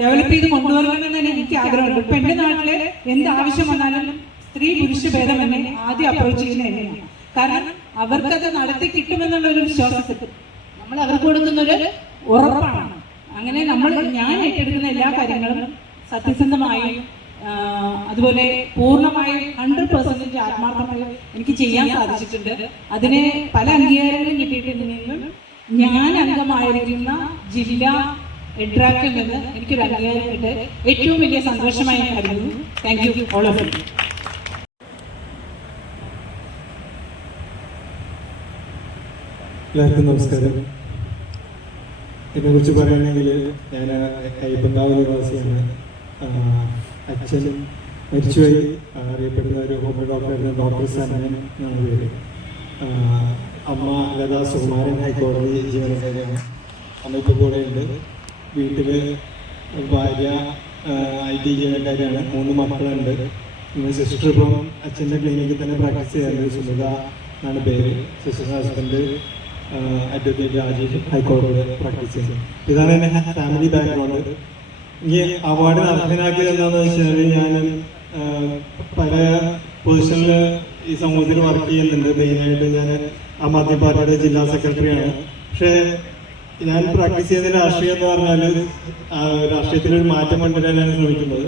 ഡെവലപ്പ് ചെയ്ത് കൊണ്ടുവരണമെന്ന് തന്നെ എനിക്ക് ആഗ്രഹമുണ്ട്. ഇപ്പം എൻ്റെ നാട്ടിൽ എന്ത് ആവശ്യം വന്നാലും സ്ത്രീ പുരുഷ ഭേദം എന്നെ ആദ്യം അപ്രോച്ച് ചെയ്യുന്നത് എങ്ങനെയാണ്. കാരണം അവർക്കത് നടത്തി കിട്ടുമെന്നുള്ളൊരു വിശ്വാസത്തിൽ നമ്മൾ അവർക്ക് കൊടുക്കുന്നൊരു ഉറപ്പാണ്. അങ്ങനെ ഞാൻ ഏറ്റെടുക്കുന്ന എല്ലാ കാര്യങ്ങളും സത്യസന്ധമായും അതുപോലെ പൂർണ്ണമായും 100% ആത്മാർത്ഥമായും എനിക്ക് ചെയ്യാൻ സാധിച്ചിട്ടുണ്ട്. അതിന് പല അംഗീകാരങ്ങളും കിട്ടിയിട്ടുണ്ടെങ്കിലും ഞാൻ അംഗമായിരിക്കുന്ന ജില്ലാ എഡ്രാക്കിൽ നിന്ന് എനിക്കൊരു അംഗീകാരം കിട്ടി ഏറ്റവും വലിയ സന്തോഷമായി കരുതുന്നു. Thank you all of you. എല്ലാവർക്കും നമസ്കാരം. എന്നെക്കുറിച്ച് പറയുകയാണെങ്കിൽ ഞാൻ അയ്യപ്പങ്കാവ് നിവാസിയാണ്. അച്ഛൻ മരിച്ചുപോയി. അറിയപ്പെടുന്ന ഒരു ഹോമിയോ ഡോക്ടറായിരുന്ന ഡോക്ടർ സനൻ എന്നാണ് പേര്. അമ്മ ലതാ സുകുമാരൻ ഹൈക്കോടതി ജീവനക്കാരിയാണ്. അമ്മ ഇപ്പോൾ കൂടെ ഉണ്ട്. വീട്ടിൽ ഭാര്യ IT ജീവനക്കാരിയാണ്. 3 മക്കളുണ്ട്. സിസ്റ്റർ ഇപ്പം അച്ഛൻ്റെ ക്ലിനിക്കിൽ തന്നെ പ്രാക്ടീസ് ചെയ്യാറുണ്ട്. സുമിത എന്നാണ് പേര്. സിസ്റ്ററിൻ്റെ ഹസ്ബൻഡ് അഡ്വക്കേറ്റ് രാജേഷ് ഹൈക്കോടതി പ്രാക്ടീസ് ചെയ്യുന്നത്. ഇതാണ് എൻ്റെ ഫാമിലി ബാക്ക്ഗ്രൗണ്ട്. ഈ അവാർഡിന് അർഹനാക്കിയത് എന്താണെന്ന് വെച്ചാൽ ഞാൻ പല പൊസിഷനിൽ ഈ സമൂഹത്തിൽ വർക്ക് ചെയ്യുന്നുണ്ട്. മെയിനായിട്ട് ഞാൻ ആം ആദ്മി പാർട്ടിയുടെ ജില്ലാ സെക്രട്ടറിയാണ്. പക്ഷേ ഞാൻ പ്രാക്ടീസ് ചെയ്യുന്ന രാഷ്ട്രീയം എന്ന് പറഞ്ഞാൽ രാഷ്ട്രീയത്തിലൊരു മാറ്റം കൊണ്ടുവരാനാണ് ശ്രമിക്കുന്നത്.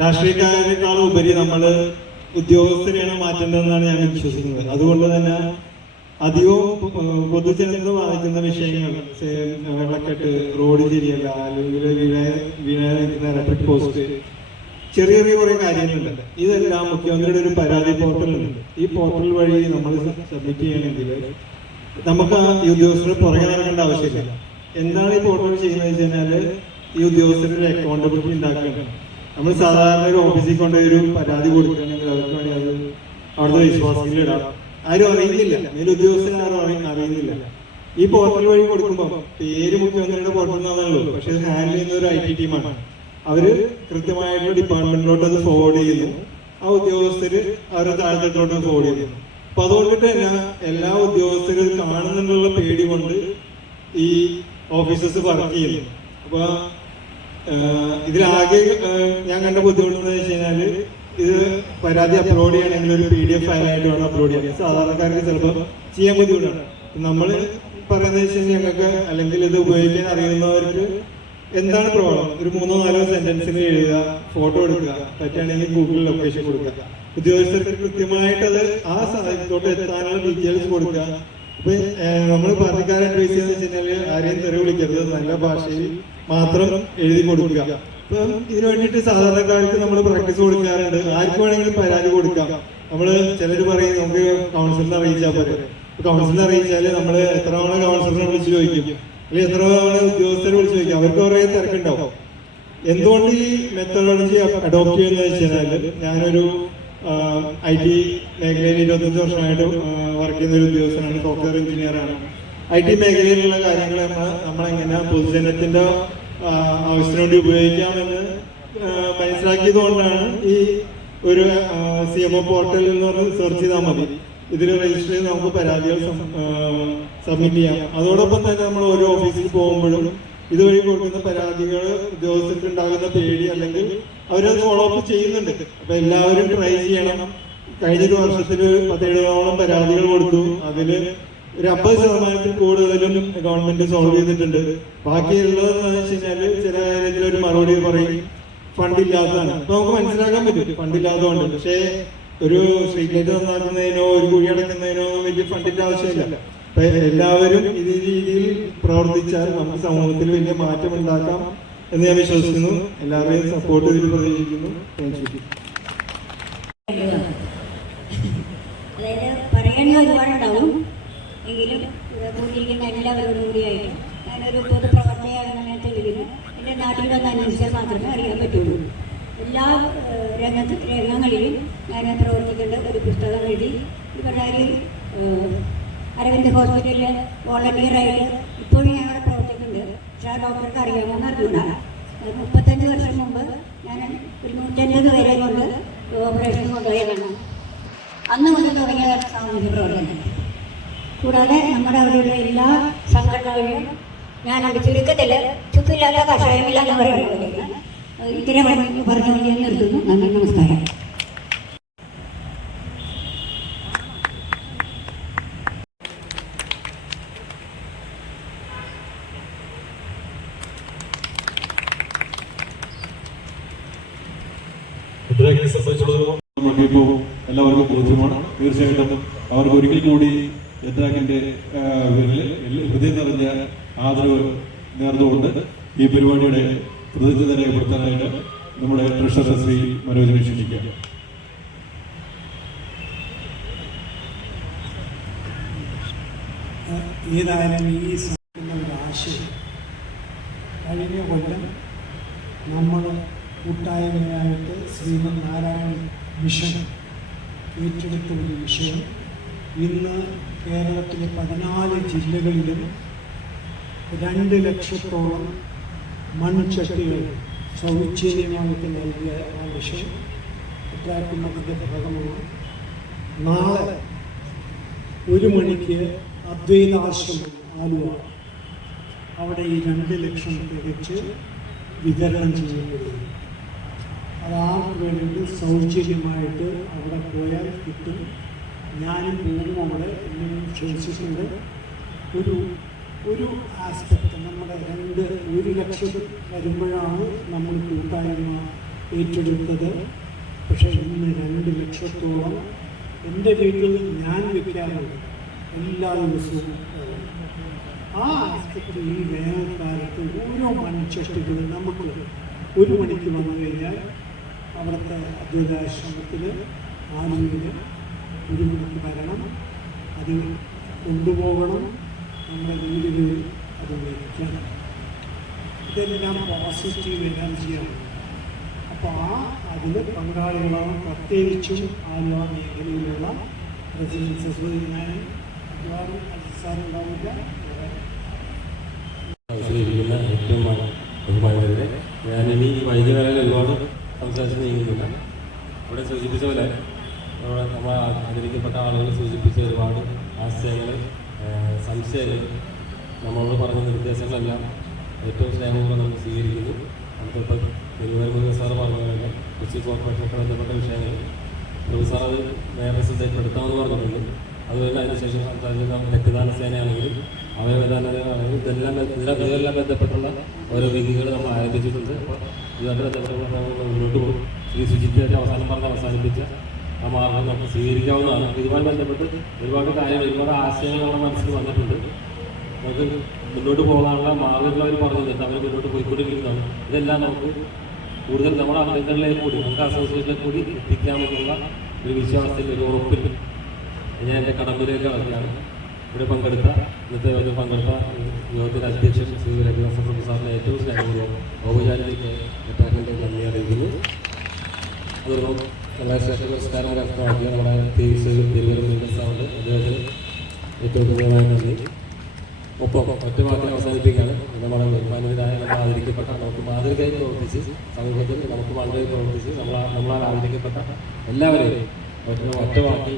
രാഷ്ട്രീയക്കാരേക്കാൾ ഉപരി നമ്മൾ ഉദ്യോഗസ്ഥരെയാണ് മാറ്റേണ്ടതെന്നാണ് ഞാൻ വിശ്വസിക്കുന്നത്. അതുകൊണ്ട് തന്നെ അധികവും പൊതുജനത ബാധിക്കുന്ന വിഷയങ്ങൾ, വെള്ളക്കെട്ട്, റോഡ് ശരിയല്ല, അല്ലെങ്കിൽ വീഴാനിരിക്കുന്ന ഇലക്ട്രിക് പോസ്റ്റ്, ചെറിയ ചെറിയ കുറേ കാര്യങ്ങളുണ്ട്. ഇതെല്ലാം മുഖ്യമന്ത്രിയുടെ ഒരു പരാതി പോർട്ടലുണ്ട്. ഈ പോർട്ടൽ വഴി നമ്മൾ സബ്മിറ്റ് ചെയ്യണമെങ്കിൽ നമുക്ക് ഈ ഉദ്യോഗസ്ഥരെ പുറകെ നടക്കേണ്ട ആവശ്യമില്ല. എന്താണ് ഈ പോർട്ടൽ ചെയ്യുന്നത് വെച്ച് കഴിഞ്ഞാൽ ഈ ഉദ്യോഗസ്ഥരുടെ അക്കൗണ്ടബിലിറ്റി ഉണ്ടാക്കുകയാണ്. നമ്മൾ സാധാരണ ഒരു ഓഫീസിൽ കൊണ്ടുപോയി ഒരു പരാതി കൊടുക്കുകയാണെങ്കിൽ അവർക്ക് വേണമെങ്കിൽ അത് അവിടുത്തെ വിശ്വാസത്തിൽ ഇടാം. ആരും അറിയുന്നില്ല, മേലുദ്യോഗസ്ഥർ ആരും അറിയുന്നില്ല. ഈ പോർട്ടൽ വഴി കൊടുക്കുമ്പോൾ പേര് മുഖ്യമന്ത്രിയുടെ പോർട്ടൽ എന്നാണല്ലോ, പക്ഷെ ഇത് ഹാൻഡിൽ ചെയ്യുന്ന ഒരു IT ടീമാണ്. അവര് കൃത്യമായിട്ടുള്ള ഡിപ്പാർട്ട്മെന്റിലോട്ട് അത് ഫോർവേഡ് ചെയ്യുന്നു. ആ ഉദ്യോഗസ്ഥര് അവരുടെ താഴത്തോട്ട് ഫോർവേഡ് ചെയ്യുന്നു. അപ്പൊ അതുകൊണ്ടിട്ട് തന്നെ എല്ലാ ഉദ്യോഗസ്ഥരും കാണുന്നുള്ള പേടി കൊണ്ട് ഈ ഓഫീസേഴ്സ് വർക്ക് ചെയ്യുന്നു. അപ്പൊ ഇതിലാകെ ഞാൻ കണ്ട ബുദ്ധിമുട്ടെന്ന് വെച്ച് കഴിഞ്ഞാല് ഇത് പരാതി അപ്ലോഡ് ചെയ്യണമെങ്കിൽ ഒരു PDF ഫയലായിട്ട് വേണം അപ്ലോഡ് ചെയ്യാൻ. സാധാരണക്കാർക്ക് ചിലപ്പോൾ ചെയ്യാൻ ബുദ്ധിമുട്ടാണ്. നമ്മൾ പറയുന്നത് വെച്ചാൽ ഞങ്ങൾക്ക് അല്ലെങ്കിൽ ഇത് ഉപയോഗിക്കാൻ അറിയുന്നവർക്ക് എന്താണ് പ്രോബ്ലം, ഒരു 3-4 സെന്റൻസിൽ എഴുതുക, ഫോട്ടോ എടുക്കുക, പറ്റുകയാണെങ്കിൽ ഗൂഗിൾ ലൊക്കേഷൻ കൊടുക്കുക. ഉദ്യോഗസ്ഥർക്ക് കൃത്യമായിട്ട് അത് ആ സ്ഥലത്തോട്ട് എത്താനുള്ള ഡീറ്റെയിൽസ് കൊടുക്കുക. അപ്പൊ നമ്മൾ പാർട്ടിക്കാരെ അഡ്വൈസ് ചെയ്യുന്ന വെച്ച് കഴിഞ്ഞാൽ ആരെയും തെറി വിളിക്കരുത്, നല്ല ഭാഷയിൽ മാത്രം എഴുതി കൊടുക്കുക. അപ്പൊ ഇതിനു വേണ്ടിയിട്ട് സാധാരണക്കാർക്ക് നമ്മൾ പ്രാക്ടീസ് കൊടുക്കാറുണ്ട്. ആർക്ക് വേണമെങ്കിലും പരാതി കൊടുക്കാം. നമ്മൾ ചിലർ പറയും നമുക്ക് കൗൺസിലിനെ അറിയിച്ചാൽ പോരെ. കൗൺസിലിനെ അറിയിച്ചാൽ നമ്മൾ എത്ര തവണ കൗൺസിലറിനെ വിളിച്ച് ചോദിക്കും, അല്ലെങ്കിൽ എത്ര തവണ ഉദ്യോഗസ്ഥരെ വിളിച്ച് ചോദിക്കും. അവർക്ക് കുറേ തിരക്കുണ്ടാവും. എന്തുകൊണ്ട് ഈ മെത്തഡോളജി അഡോപ്റ്റ് ചെയ്യുന്നത് വെച്ച് കഴിഞ്ഞാൽ ഞാനൊരു IT മേഖലയിൽ 25 വർഷമായിട്ട് വർക്ക് ചെയ്യുന്ന ഒരു ഉദ്യോഗസ്ഥനാണ്. സോഫ്റ്റ്വെയർ എഞ്ചിനീയറാണ്. IT മേഖലയിലുള്ള കാര്യങ്ങൾ നമ്മളെങ്ങനെ പൊതുജനത്തിന്റെ ആവശ്യത്തിന് വേണ്ടി ഉപയോഗിക്കാമെന്ന് മനസ്സിലാക്കിയത് കൊണ്ടാണ് ഈ ഒരു CMO പോർട്ടൽ എന്ന് പറഞ്ഞ് സെർച്ച് ചെയ്താൽ മതി. ഇതിൽ രജിസ്റ്റർ ചെയ്ത് നമുക്ക് പരാതികൾ സബ്മിറ്റ് ചെയ്യാം. അതോടൊപ്പം തന്നെ നമ്മൾ ഓരോ ഓഫീസിൽ പോകുമ്പോഴും ഇതുവഴി കൊടുക്കുന്ന പരാതികൾ ഉദ്യോഗസ്ഥർക്ക് ഉണ്ടാകുന്ന പേടി അല്ലെങ്കിൽ അവരത് ഫോളോ അപ്പ് ചെയ്യുന്നുണ്ട്. അപ്പൊ എല്ലാവരും ട്രൈ ചെയ്യണം. കഴിഞ്ഞൊരു വർഷത്തിൽ 17ഓളം പരാതികൾ കൊടുത്തു. അതില് ഒരു 50% കൂടുതലും ഗവൺമെന്റ് സോൾവ് ചെയ്തിട്ടുണ്ട്. ബാക്കിയുള്ളതെന്ന് വെച്ച് കഴിഞ്ഞാല് ചില കാര്യത്തിൽ ഒരു മറുപടി പറയും ഫണ്ട് ഇല്ലാത്തതാണ്. അപ്പൊ നമുക്ക് മനസ്സിലാക്കാൻ പറ്റും ഫണ്ട് ഇല്ലാത്തതുകൊണ്ട്. പക്ഷേ ഒരു സ്ട്രീറ്റ് ലൈറ്റ് നന്നാക്കുന്നതിനോ ഒരു കുഴി അടക്കുന്നതിനോ വലിയ ഫണ്ടിന്റെ ആവശ്യമില്ല. അപ്പൊ എല്ലാവരും ഈ രീതിയിൽ പ്രവർത്തിച്ചാൽ നമുക്ക് സമൂഹത്തിൽ വലിയ മാറ്റം ഉണ്ടാക്കാം എന്ന് ഞാൻ വിശ്വസിക്കുന്നു. എല്ലാവരെയും സപ്പോർട്ട് ഇതിൽ പ്രതീക്ഷിക്കുന്നു. അതായത് പറയാനും ഒരുപാടുണ്ടാവും. എങ്കിലും കൂടിയിരിക്കുന്ന എല്ലാവരോടും കൂടിയായിട്ട് ഞാനൊരു പൊതുപ്രവർത്തകയാണെന്ന് ഞാൻ തെളിവിന് എൻ്റെ നാട്ടിലൊന്ന് അന്വേഷിച്ചാൽ മാത്രമേ അറിയാൻ പറ്റുള്ളൂ. എല്ലാ രംഗങ്ങളിലും ഞാൻ പ്രവർത്തിക്കേണ്ട ഒരു പുസ്തകം എഴുതി പ്രകാരം അരവിന്ദ് ഹോസ്പിറ്റലിൽ വോളണ്ടിയറായിട്ട് ഇപ്പോഴും ഞാൻ അവിടെ പ്രവർത്തിക്കുന്നുണ്ട്. പക്ഷേ ആ ഡോക്ടർക്ക് അറിയാമെന്ന് അറിഞ്ഞുകൊണ്ടാണ്. 35 വർഷം മുമ്പ് ഞാൻ ഒരു 150 പേരെ കൊണ്ട് ഓപ്പറേഷൻ കൊണ്ടുപോയതാണ്. അന്ന് മുതൽ തുടങ്ങിയതാണ് സാമൂഹ്യ പ്രവർത്തനം. കൂടാതെ നമ്മുടെ അവിടെയുള്ള എല്ലാ സംഘടനകളിലും ഞാൻ അത് ചുക്കില്ലാത്ത കഷായമില്ല എന്ന് പറയുന്നത് ഇത്തിരി പറഞ്ഞു ഞാൻ നിർത്തുന്നു. നന്ദി, നമസ്കാരം. സംബന്ധിച്ചിടത്തോളം നമുക്കിപ്പോൾ എല്ലാവർക്കും ബോധ്യമാണ്. തീർച്ചയായിട്ടും അവർക്ക് ഒരിക്കൽ കൂടി എദ്രാക്കിൻ്റെ പേരിൽ ഹൃദയം നിറഞ്ഞ ആദരവ് നേർന്നുകൊണ്ട് ഈ പരിപാടിയുടെ പ്രതിജ്ഞ രേഖപ്പെടുത്താനായിട്ട് നമ്മുടെ ട്രഷറർ ശ്രീ മനോജിനെ ക്ഷണിക്കുക. ഏതായാലും ഈ ഒരു ആശയം കഴിഞ്ഞ കൊല്ലം നമ്മൾ കൂട്ടായ്മയായിട്ട് ശ്രീമദ് നാരായണ മിഷൻ ഏറ്റെടുത്ത ഒരു വിഷയം ഇന്ന് കേരളത്തിലെ 14 ജില്ലകളിലും 2 ലക്ഷത്തോളം മൺചട്ടികൾ സൗജന്യമായിട്ട് നൽകിയ ആ വിഷയം എത്രാക്കുന്നതിൻ്റെ ഭാഗമാണ്. നാളെ 1 മണിക്ക് അദ്വൈതാശ്രമം ആലുവ അവിടെ ഈ 2 ലക്ഷം തികച്ച് വിതരണം ചെയ്യപ്പെടുന്നു. അതാർക്ക് വേണമെങ്കിൽ സൗജന്യമായിട്ട് അവിടെ പോയാൽ കിട്ടും. ഞാനും പോകും അവിടെ എന്നെയും ക്ഷണിച്ചിട്ടുണ്ട്. ഒരു ആസ്പെക്ട് നമ്മുടെ 1 ലക്ഷം വരുമ്പോഴാണ് നമ്മൾ കൂട്ടായ്മ ഏറ്റെടുത്തത്. പക്ഷേ ഇന്ന് 2 ലക്ഷത്തോളം എൻ്റെ വീട്ടിൽ ഞാൻ വയ്ക്കാറുണ്ട് എല്ലാ ദിവസവും. ആ ആസ്പെക്ട് ഈ വേനൽക്കാലത്ത് ഓരോ മൺചട്ടികളും നമുക്ക് 1 മണിക്ക് വന്നു കഴിഞ്ഞാൽ അവിടുത്തെ അദ്വൈതാശ്രമത്തിൽ ആലുവയിൽ 1 മണിക്ക് വരണം, അത് കൊണ്ടുപോകണം, നമ്മുടെ വീട്ടിൽ അത് വയ്ക്കണം. ഇതെല്ലാം പോസിറ്റീവ് എനർജിയാണ്. അപ്പോൾ അതിൽ പങ്കാളികളാണ് പ്രത്യേകിച്ചും ആലുവ മേഖലയിലുള്ള റെസിഡൻസസ്. ഞാൻ ഒരുപാട് അടിസ്ഥാനമുണ്ടാവില്ല. അവസരിക്കുന്ന ഏറ്റവും ബഹുമാനവരെ ഞാനിനി വൈദ്യകാലം ഒരുപാട് സംസാരിച്ച് നീങ്ങുന്നില്ല. ഇവിടെ സൂചിപ്പിച്ച പോലെ നമ്മൾ ആദരിക്കപ്പെട്ട ആളുകൾ സൂചിപ്പിച്ച ഒരുപാട് ആശയങ്ങൾ, സംശയങ്ങൾ, നമ്മളോട് പറഞ്ഞ നിർദ്ദേശങ്ങളെല്ലാം ഏറ്റവും സ്നേഹപൂർവ്വം നമ്മൾ സ്വീകരിക്കുന്നു. നമുക്കിപ്പോൾ തിരുവനന്തപുരം സാറ് പറഞ്ഞ പോലെ കൊച്ചി കോർപ്പറേഷനൊക്കെ ബന്ധപ്പെട്ട വിഷയങ്ങൾ പ്രൊഫസർ അത് നേരെ ശ്രദ്ധയിൽപ്പെടുത്താമെന്ന് പറഞ്ഞിട്ടുണ്ട്. അതുപോലെ അതിനുശേഷം സംസാരിക്കുന്ന രക്തദാന സേനയാണെങ്കിലും അവയവദാനമാണെങ്കിലും ഇതെല്ലാം ബന്ധപ്പെട്ടുള്ള ഓരോ വേദികൾ നമ്മൾ ആരംഭിച്ചിട്ടുണ്ട്. അപ്പോൾ ഇതുമായിട്ട് ബന്ധപ്പെട്ടുള്ള മുന്നോട്ട് പോകും. ശ്രീ സുജിത്തായിട്ട് അവസാനം പറഞ്ഞ് അവസാനിപ്പിച്ച ആ മാർഗം നമുക്ക് സ്വീകരിക്കാവുന്നതാണ്. ഇതുമായി ബന്ധപ്പെട്ട് ഒരുപാട് കാര്യങ്ങൾ, ഒരുപാട് ആശയങ്ങൾ നമ്മുടെ മനസ്സിൽ വന്നിട്ടുണ്ട്. നമുക്ക് മുന്നോട്ട് പോകാനുള്ള മാർഗങ്ങൾ അവർ പറഞ്ഞിട്ടുണ്ട്. അവർ മുന്നോട്ട് പോയിക്കൊണ്ടിരിക്കുന്നതാണ്. ഇതെല്ലാം നമുക്ക് കൂടുതൽ നമ്മുടെ അംഗങ്ങളിലേക്ക് കൂടി, നമുക്ക് അസോസിയേഷനിലേക്ക് കൂടി എത്തിക്കാമെന്നുള്ള ഒരു വിശ്വാസത്തിൽ, ഒരു ഉറപ്പിൽ ഞാൻ എൻ്റെ കടമ്പിലേക്ക് ഇറങ്ങിയാണ്. ഇവിടെ പങ്കെടുത്ത യോഗത്തിൻ്റെ അധ്യക്ഷൻ ശ്രീ രഘുനാഥ പ്രഭു സാറിനെ ഏറ്റവും സ്നേഹപൂർവ്വം ഔപചാരിക ഡിപ്പാർട്ട്മെൻറ്റ് നന്ദി അറിയിക്കുന്നു. അതോടൊപ്പം നമ്മളെ ശ്രേഷ്ഠ പുരസ്കാരം കരസ്ഥമാക്കിയ നമ്മുടെ തിരുവനന്തപുരം സാറുണ്ട്, അദ്ദേഹത്തിന് ഏറ്റവും ഹൃദയമായ നന്ദി. ഒപ്പം ഒറ്റ വാക്കിൽ അവസാനിപ്പിക്കുകയാണ്. നമ്മുടെ ബഹുമാനീയരായ നമ്മൾ ആദരിക്കപ്പെട്ട, നമുക്ക് മാതൃകയായി പ്രവർത്തിച്ച് സമൂഹത്തിൽ നമുക്ക് മാതൃകയായി പ്രവർത്തിച്ച് നമ്മളാൽ ആദരിക്കപ്പെട്ട എല്ലാവരെയും ഒറ്റ വാക്കി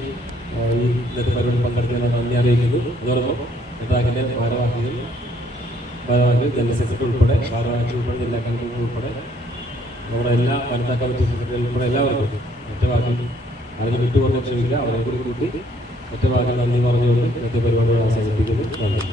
ഈ ഇന്നത്തെ പരിപാടി പങ്കെടുക്കുന്നതിന് നന്ദി അറിയിക്കുന്നു. അതോടൊപ്പം എട്ടാക്കിൻ്റെ ഭാരവാഹികൾ, ജനറൽ സെക്രട്ടറി ഉൾപ്പെടെ, ഭാരവാഹികൾ ഉൾപ്പെടെ, ജില്ലാ കമ്മിറ്റി ഉൾപ്പെടെ, നമ്മുടെ എല്ലാ വനിതാ കമ്മിറ്റി സെക്രട്ടറി ഉൾപ്പെടെ എല്ലാവർക്കും ഒറ്റ വാക്കിൽ അതിന് വിട്ടുപറഞ്ഞ് ക്ഷമിക്കുക. അവരെ കൂടി കൂട്ടി ഒറ്റ വാക്കിൽ നന്ദി പറഞ്ഞുകൊണ്ട് ഇന്നത്തെ പരിപാടികൾ അവസാനിപ്പിക്കുന്നു. നന്ദി.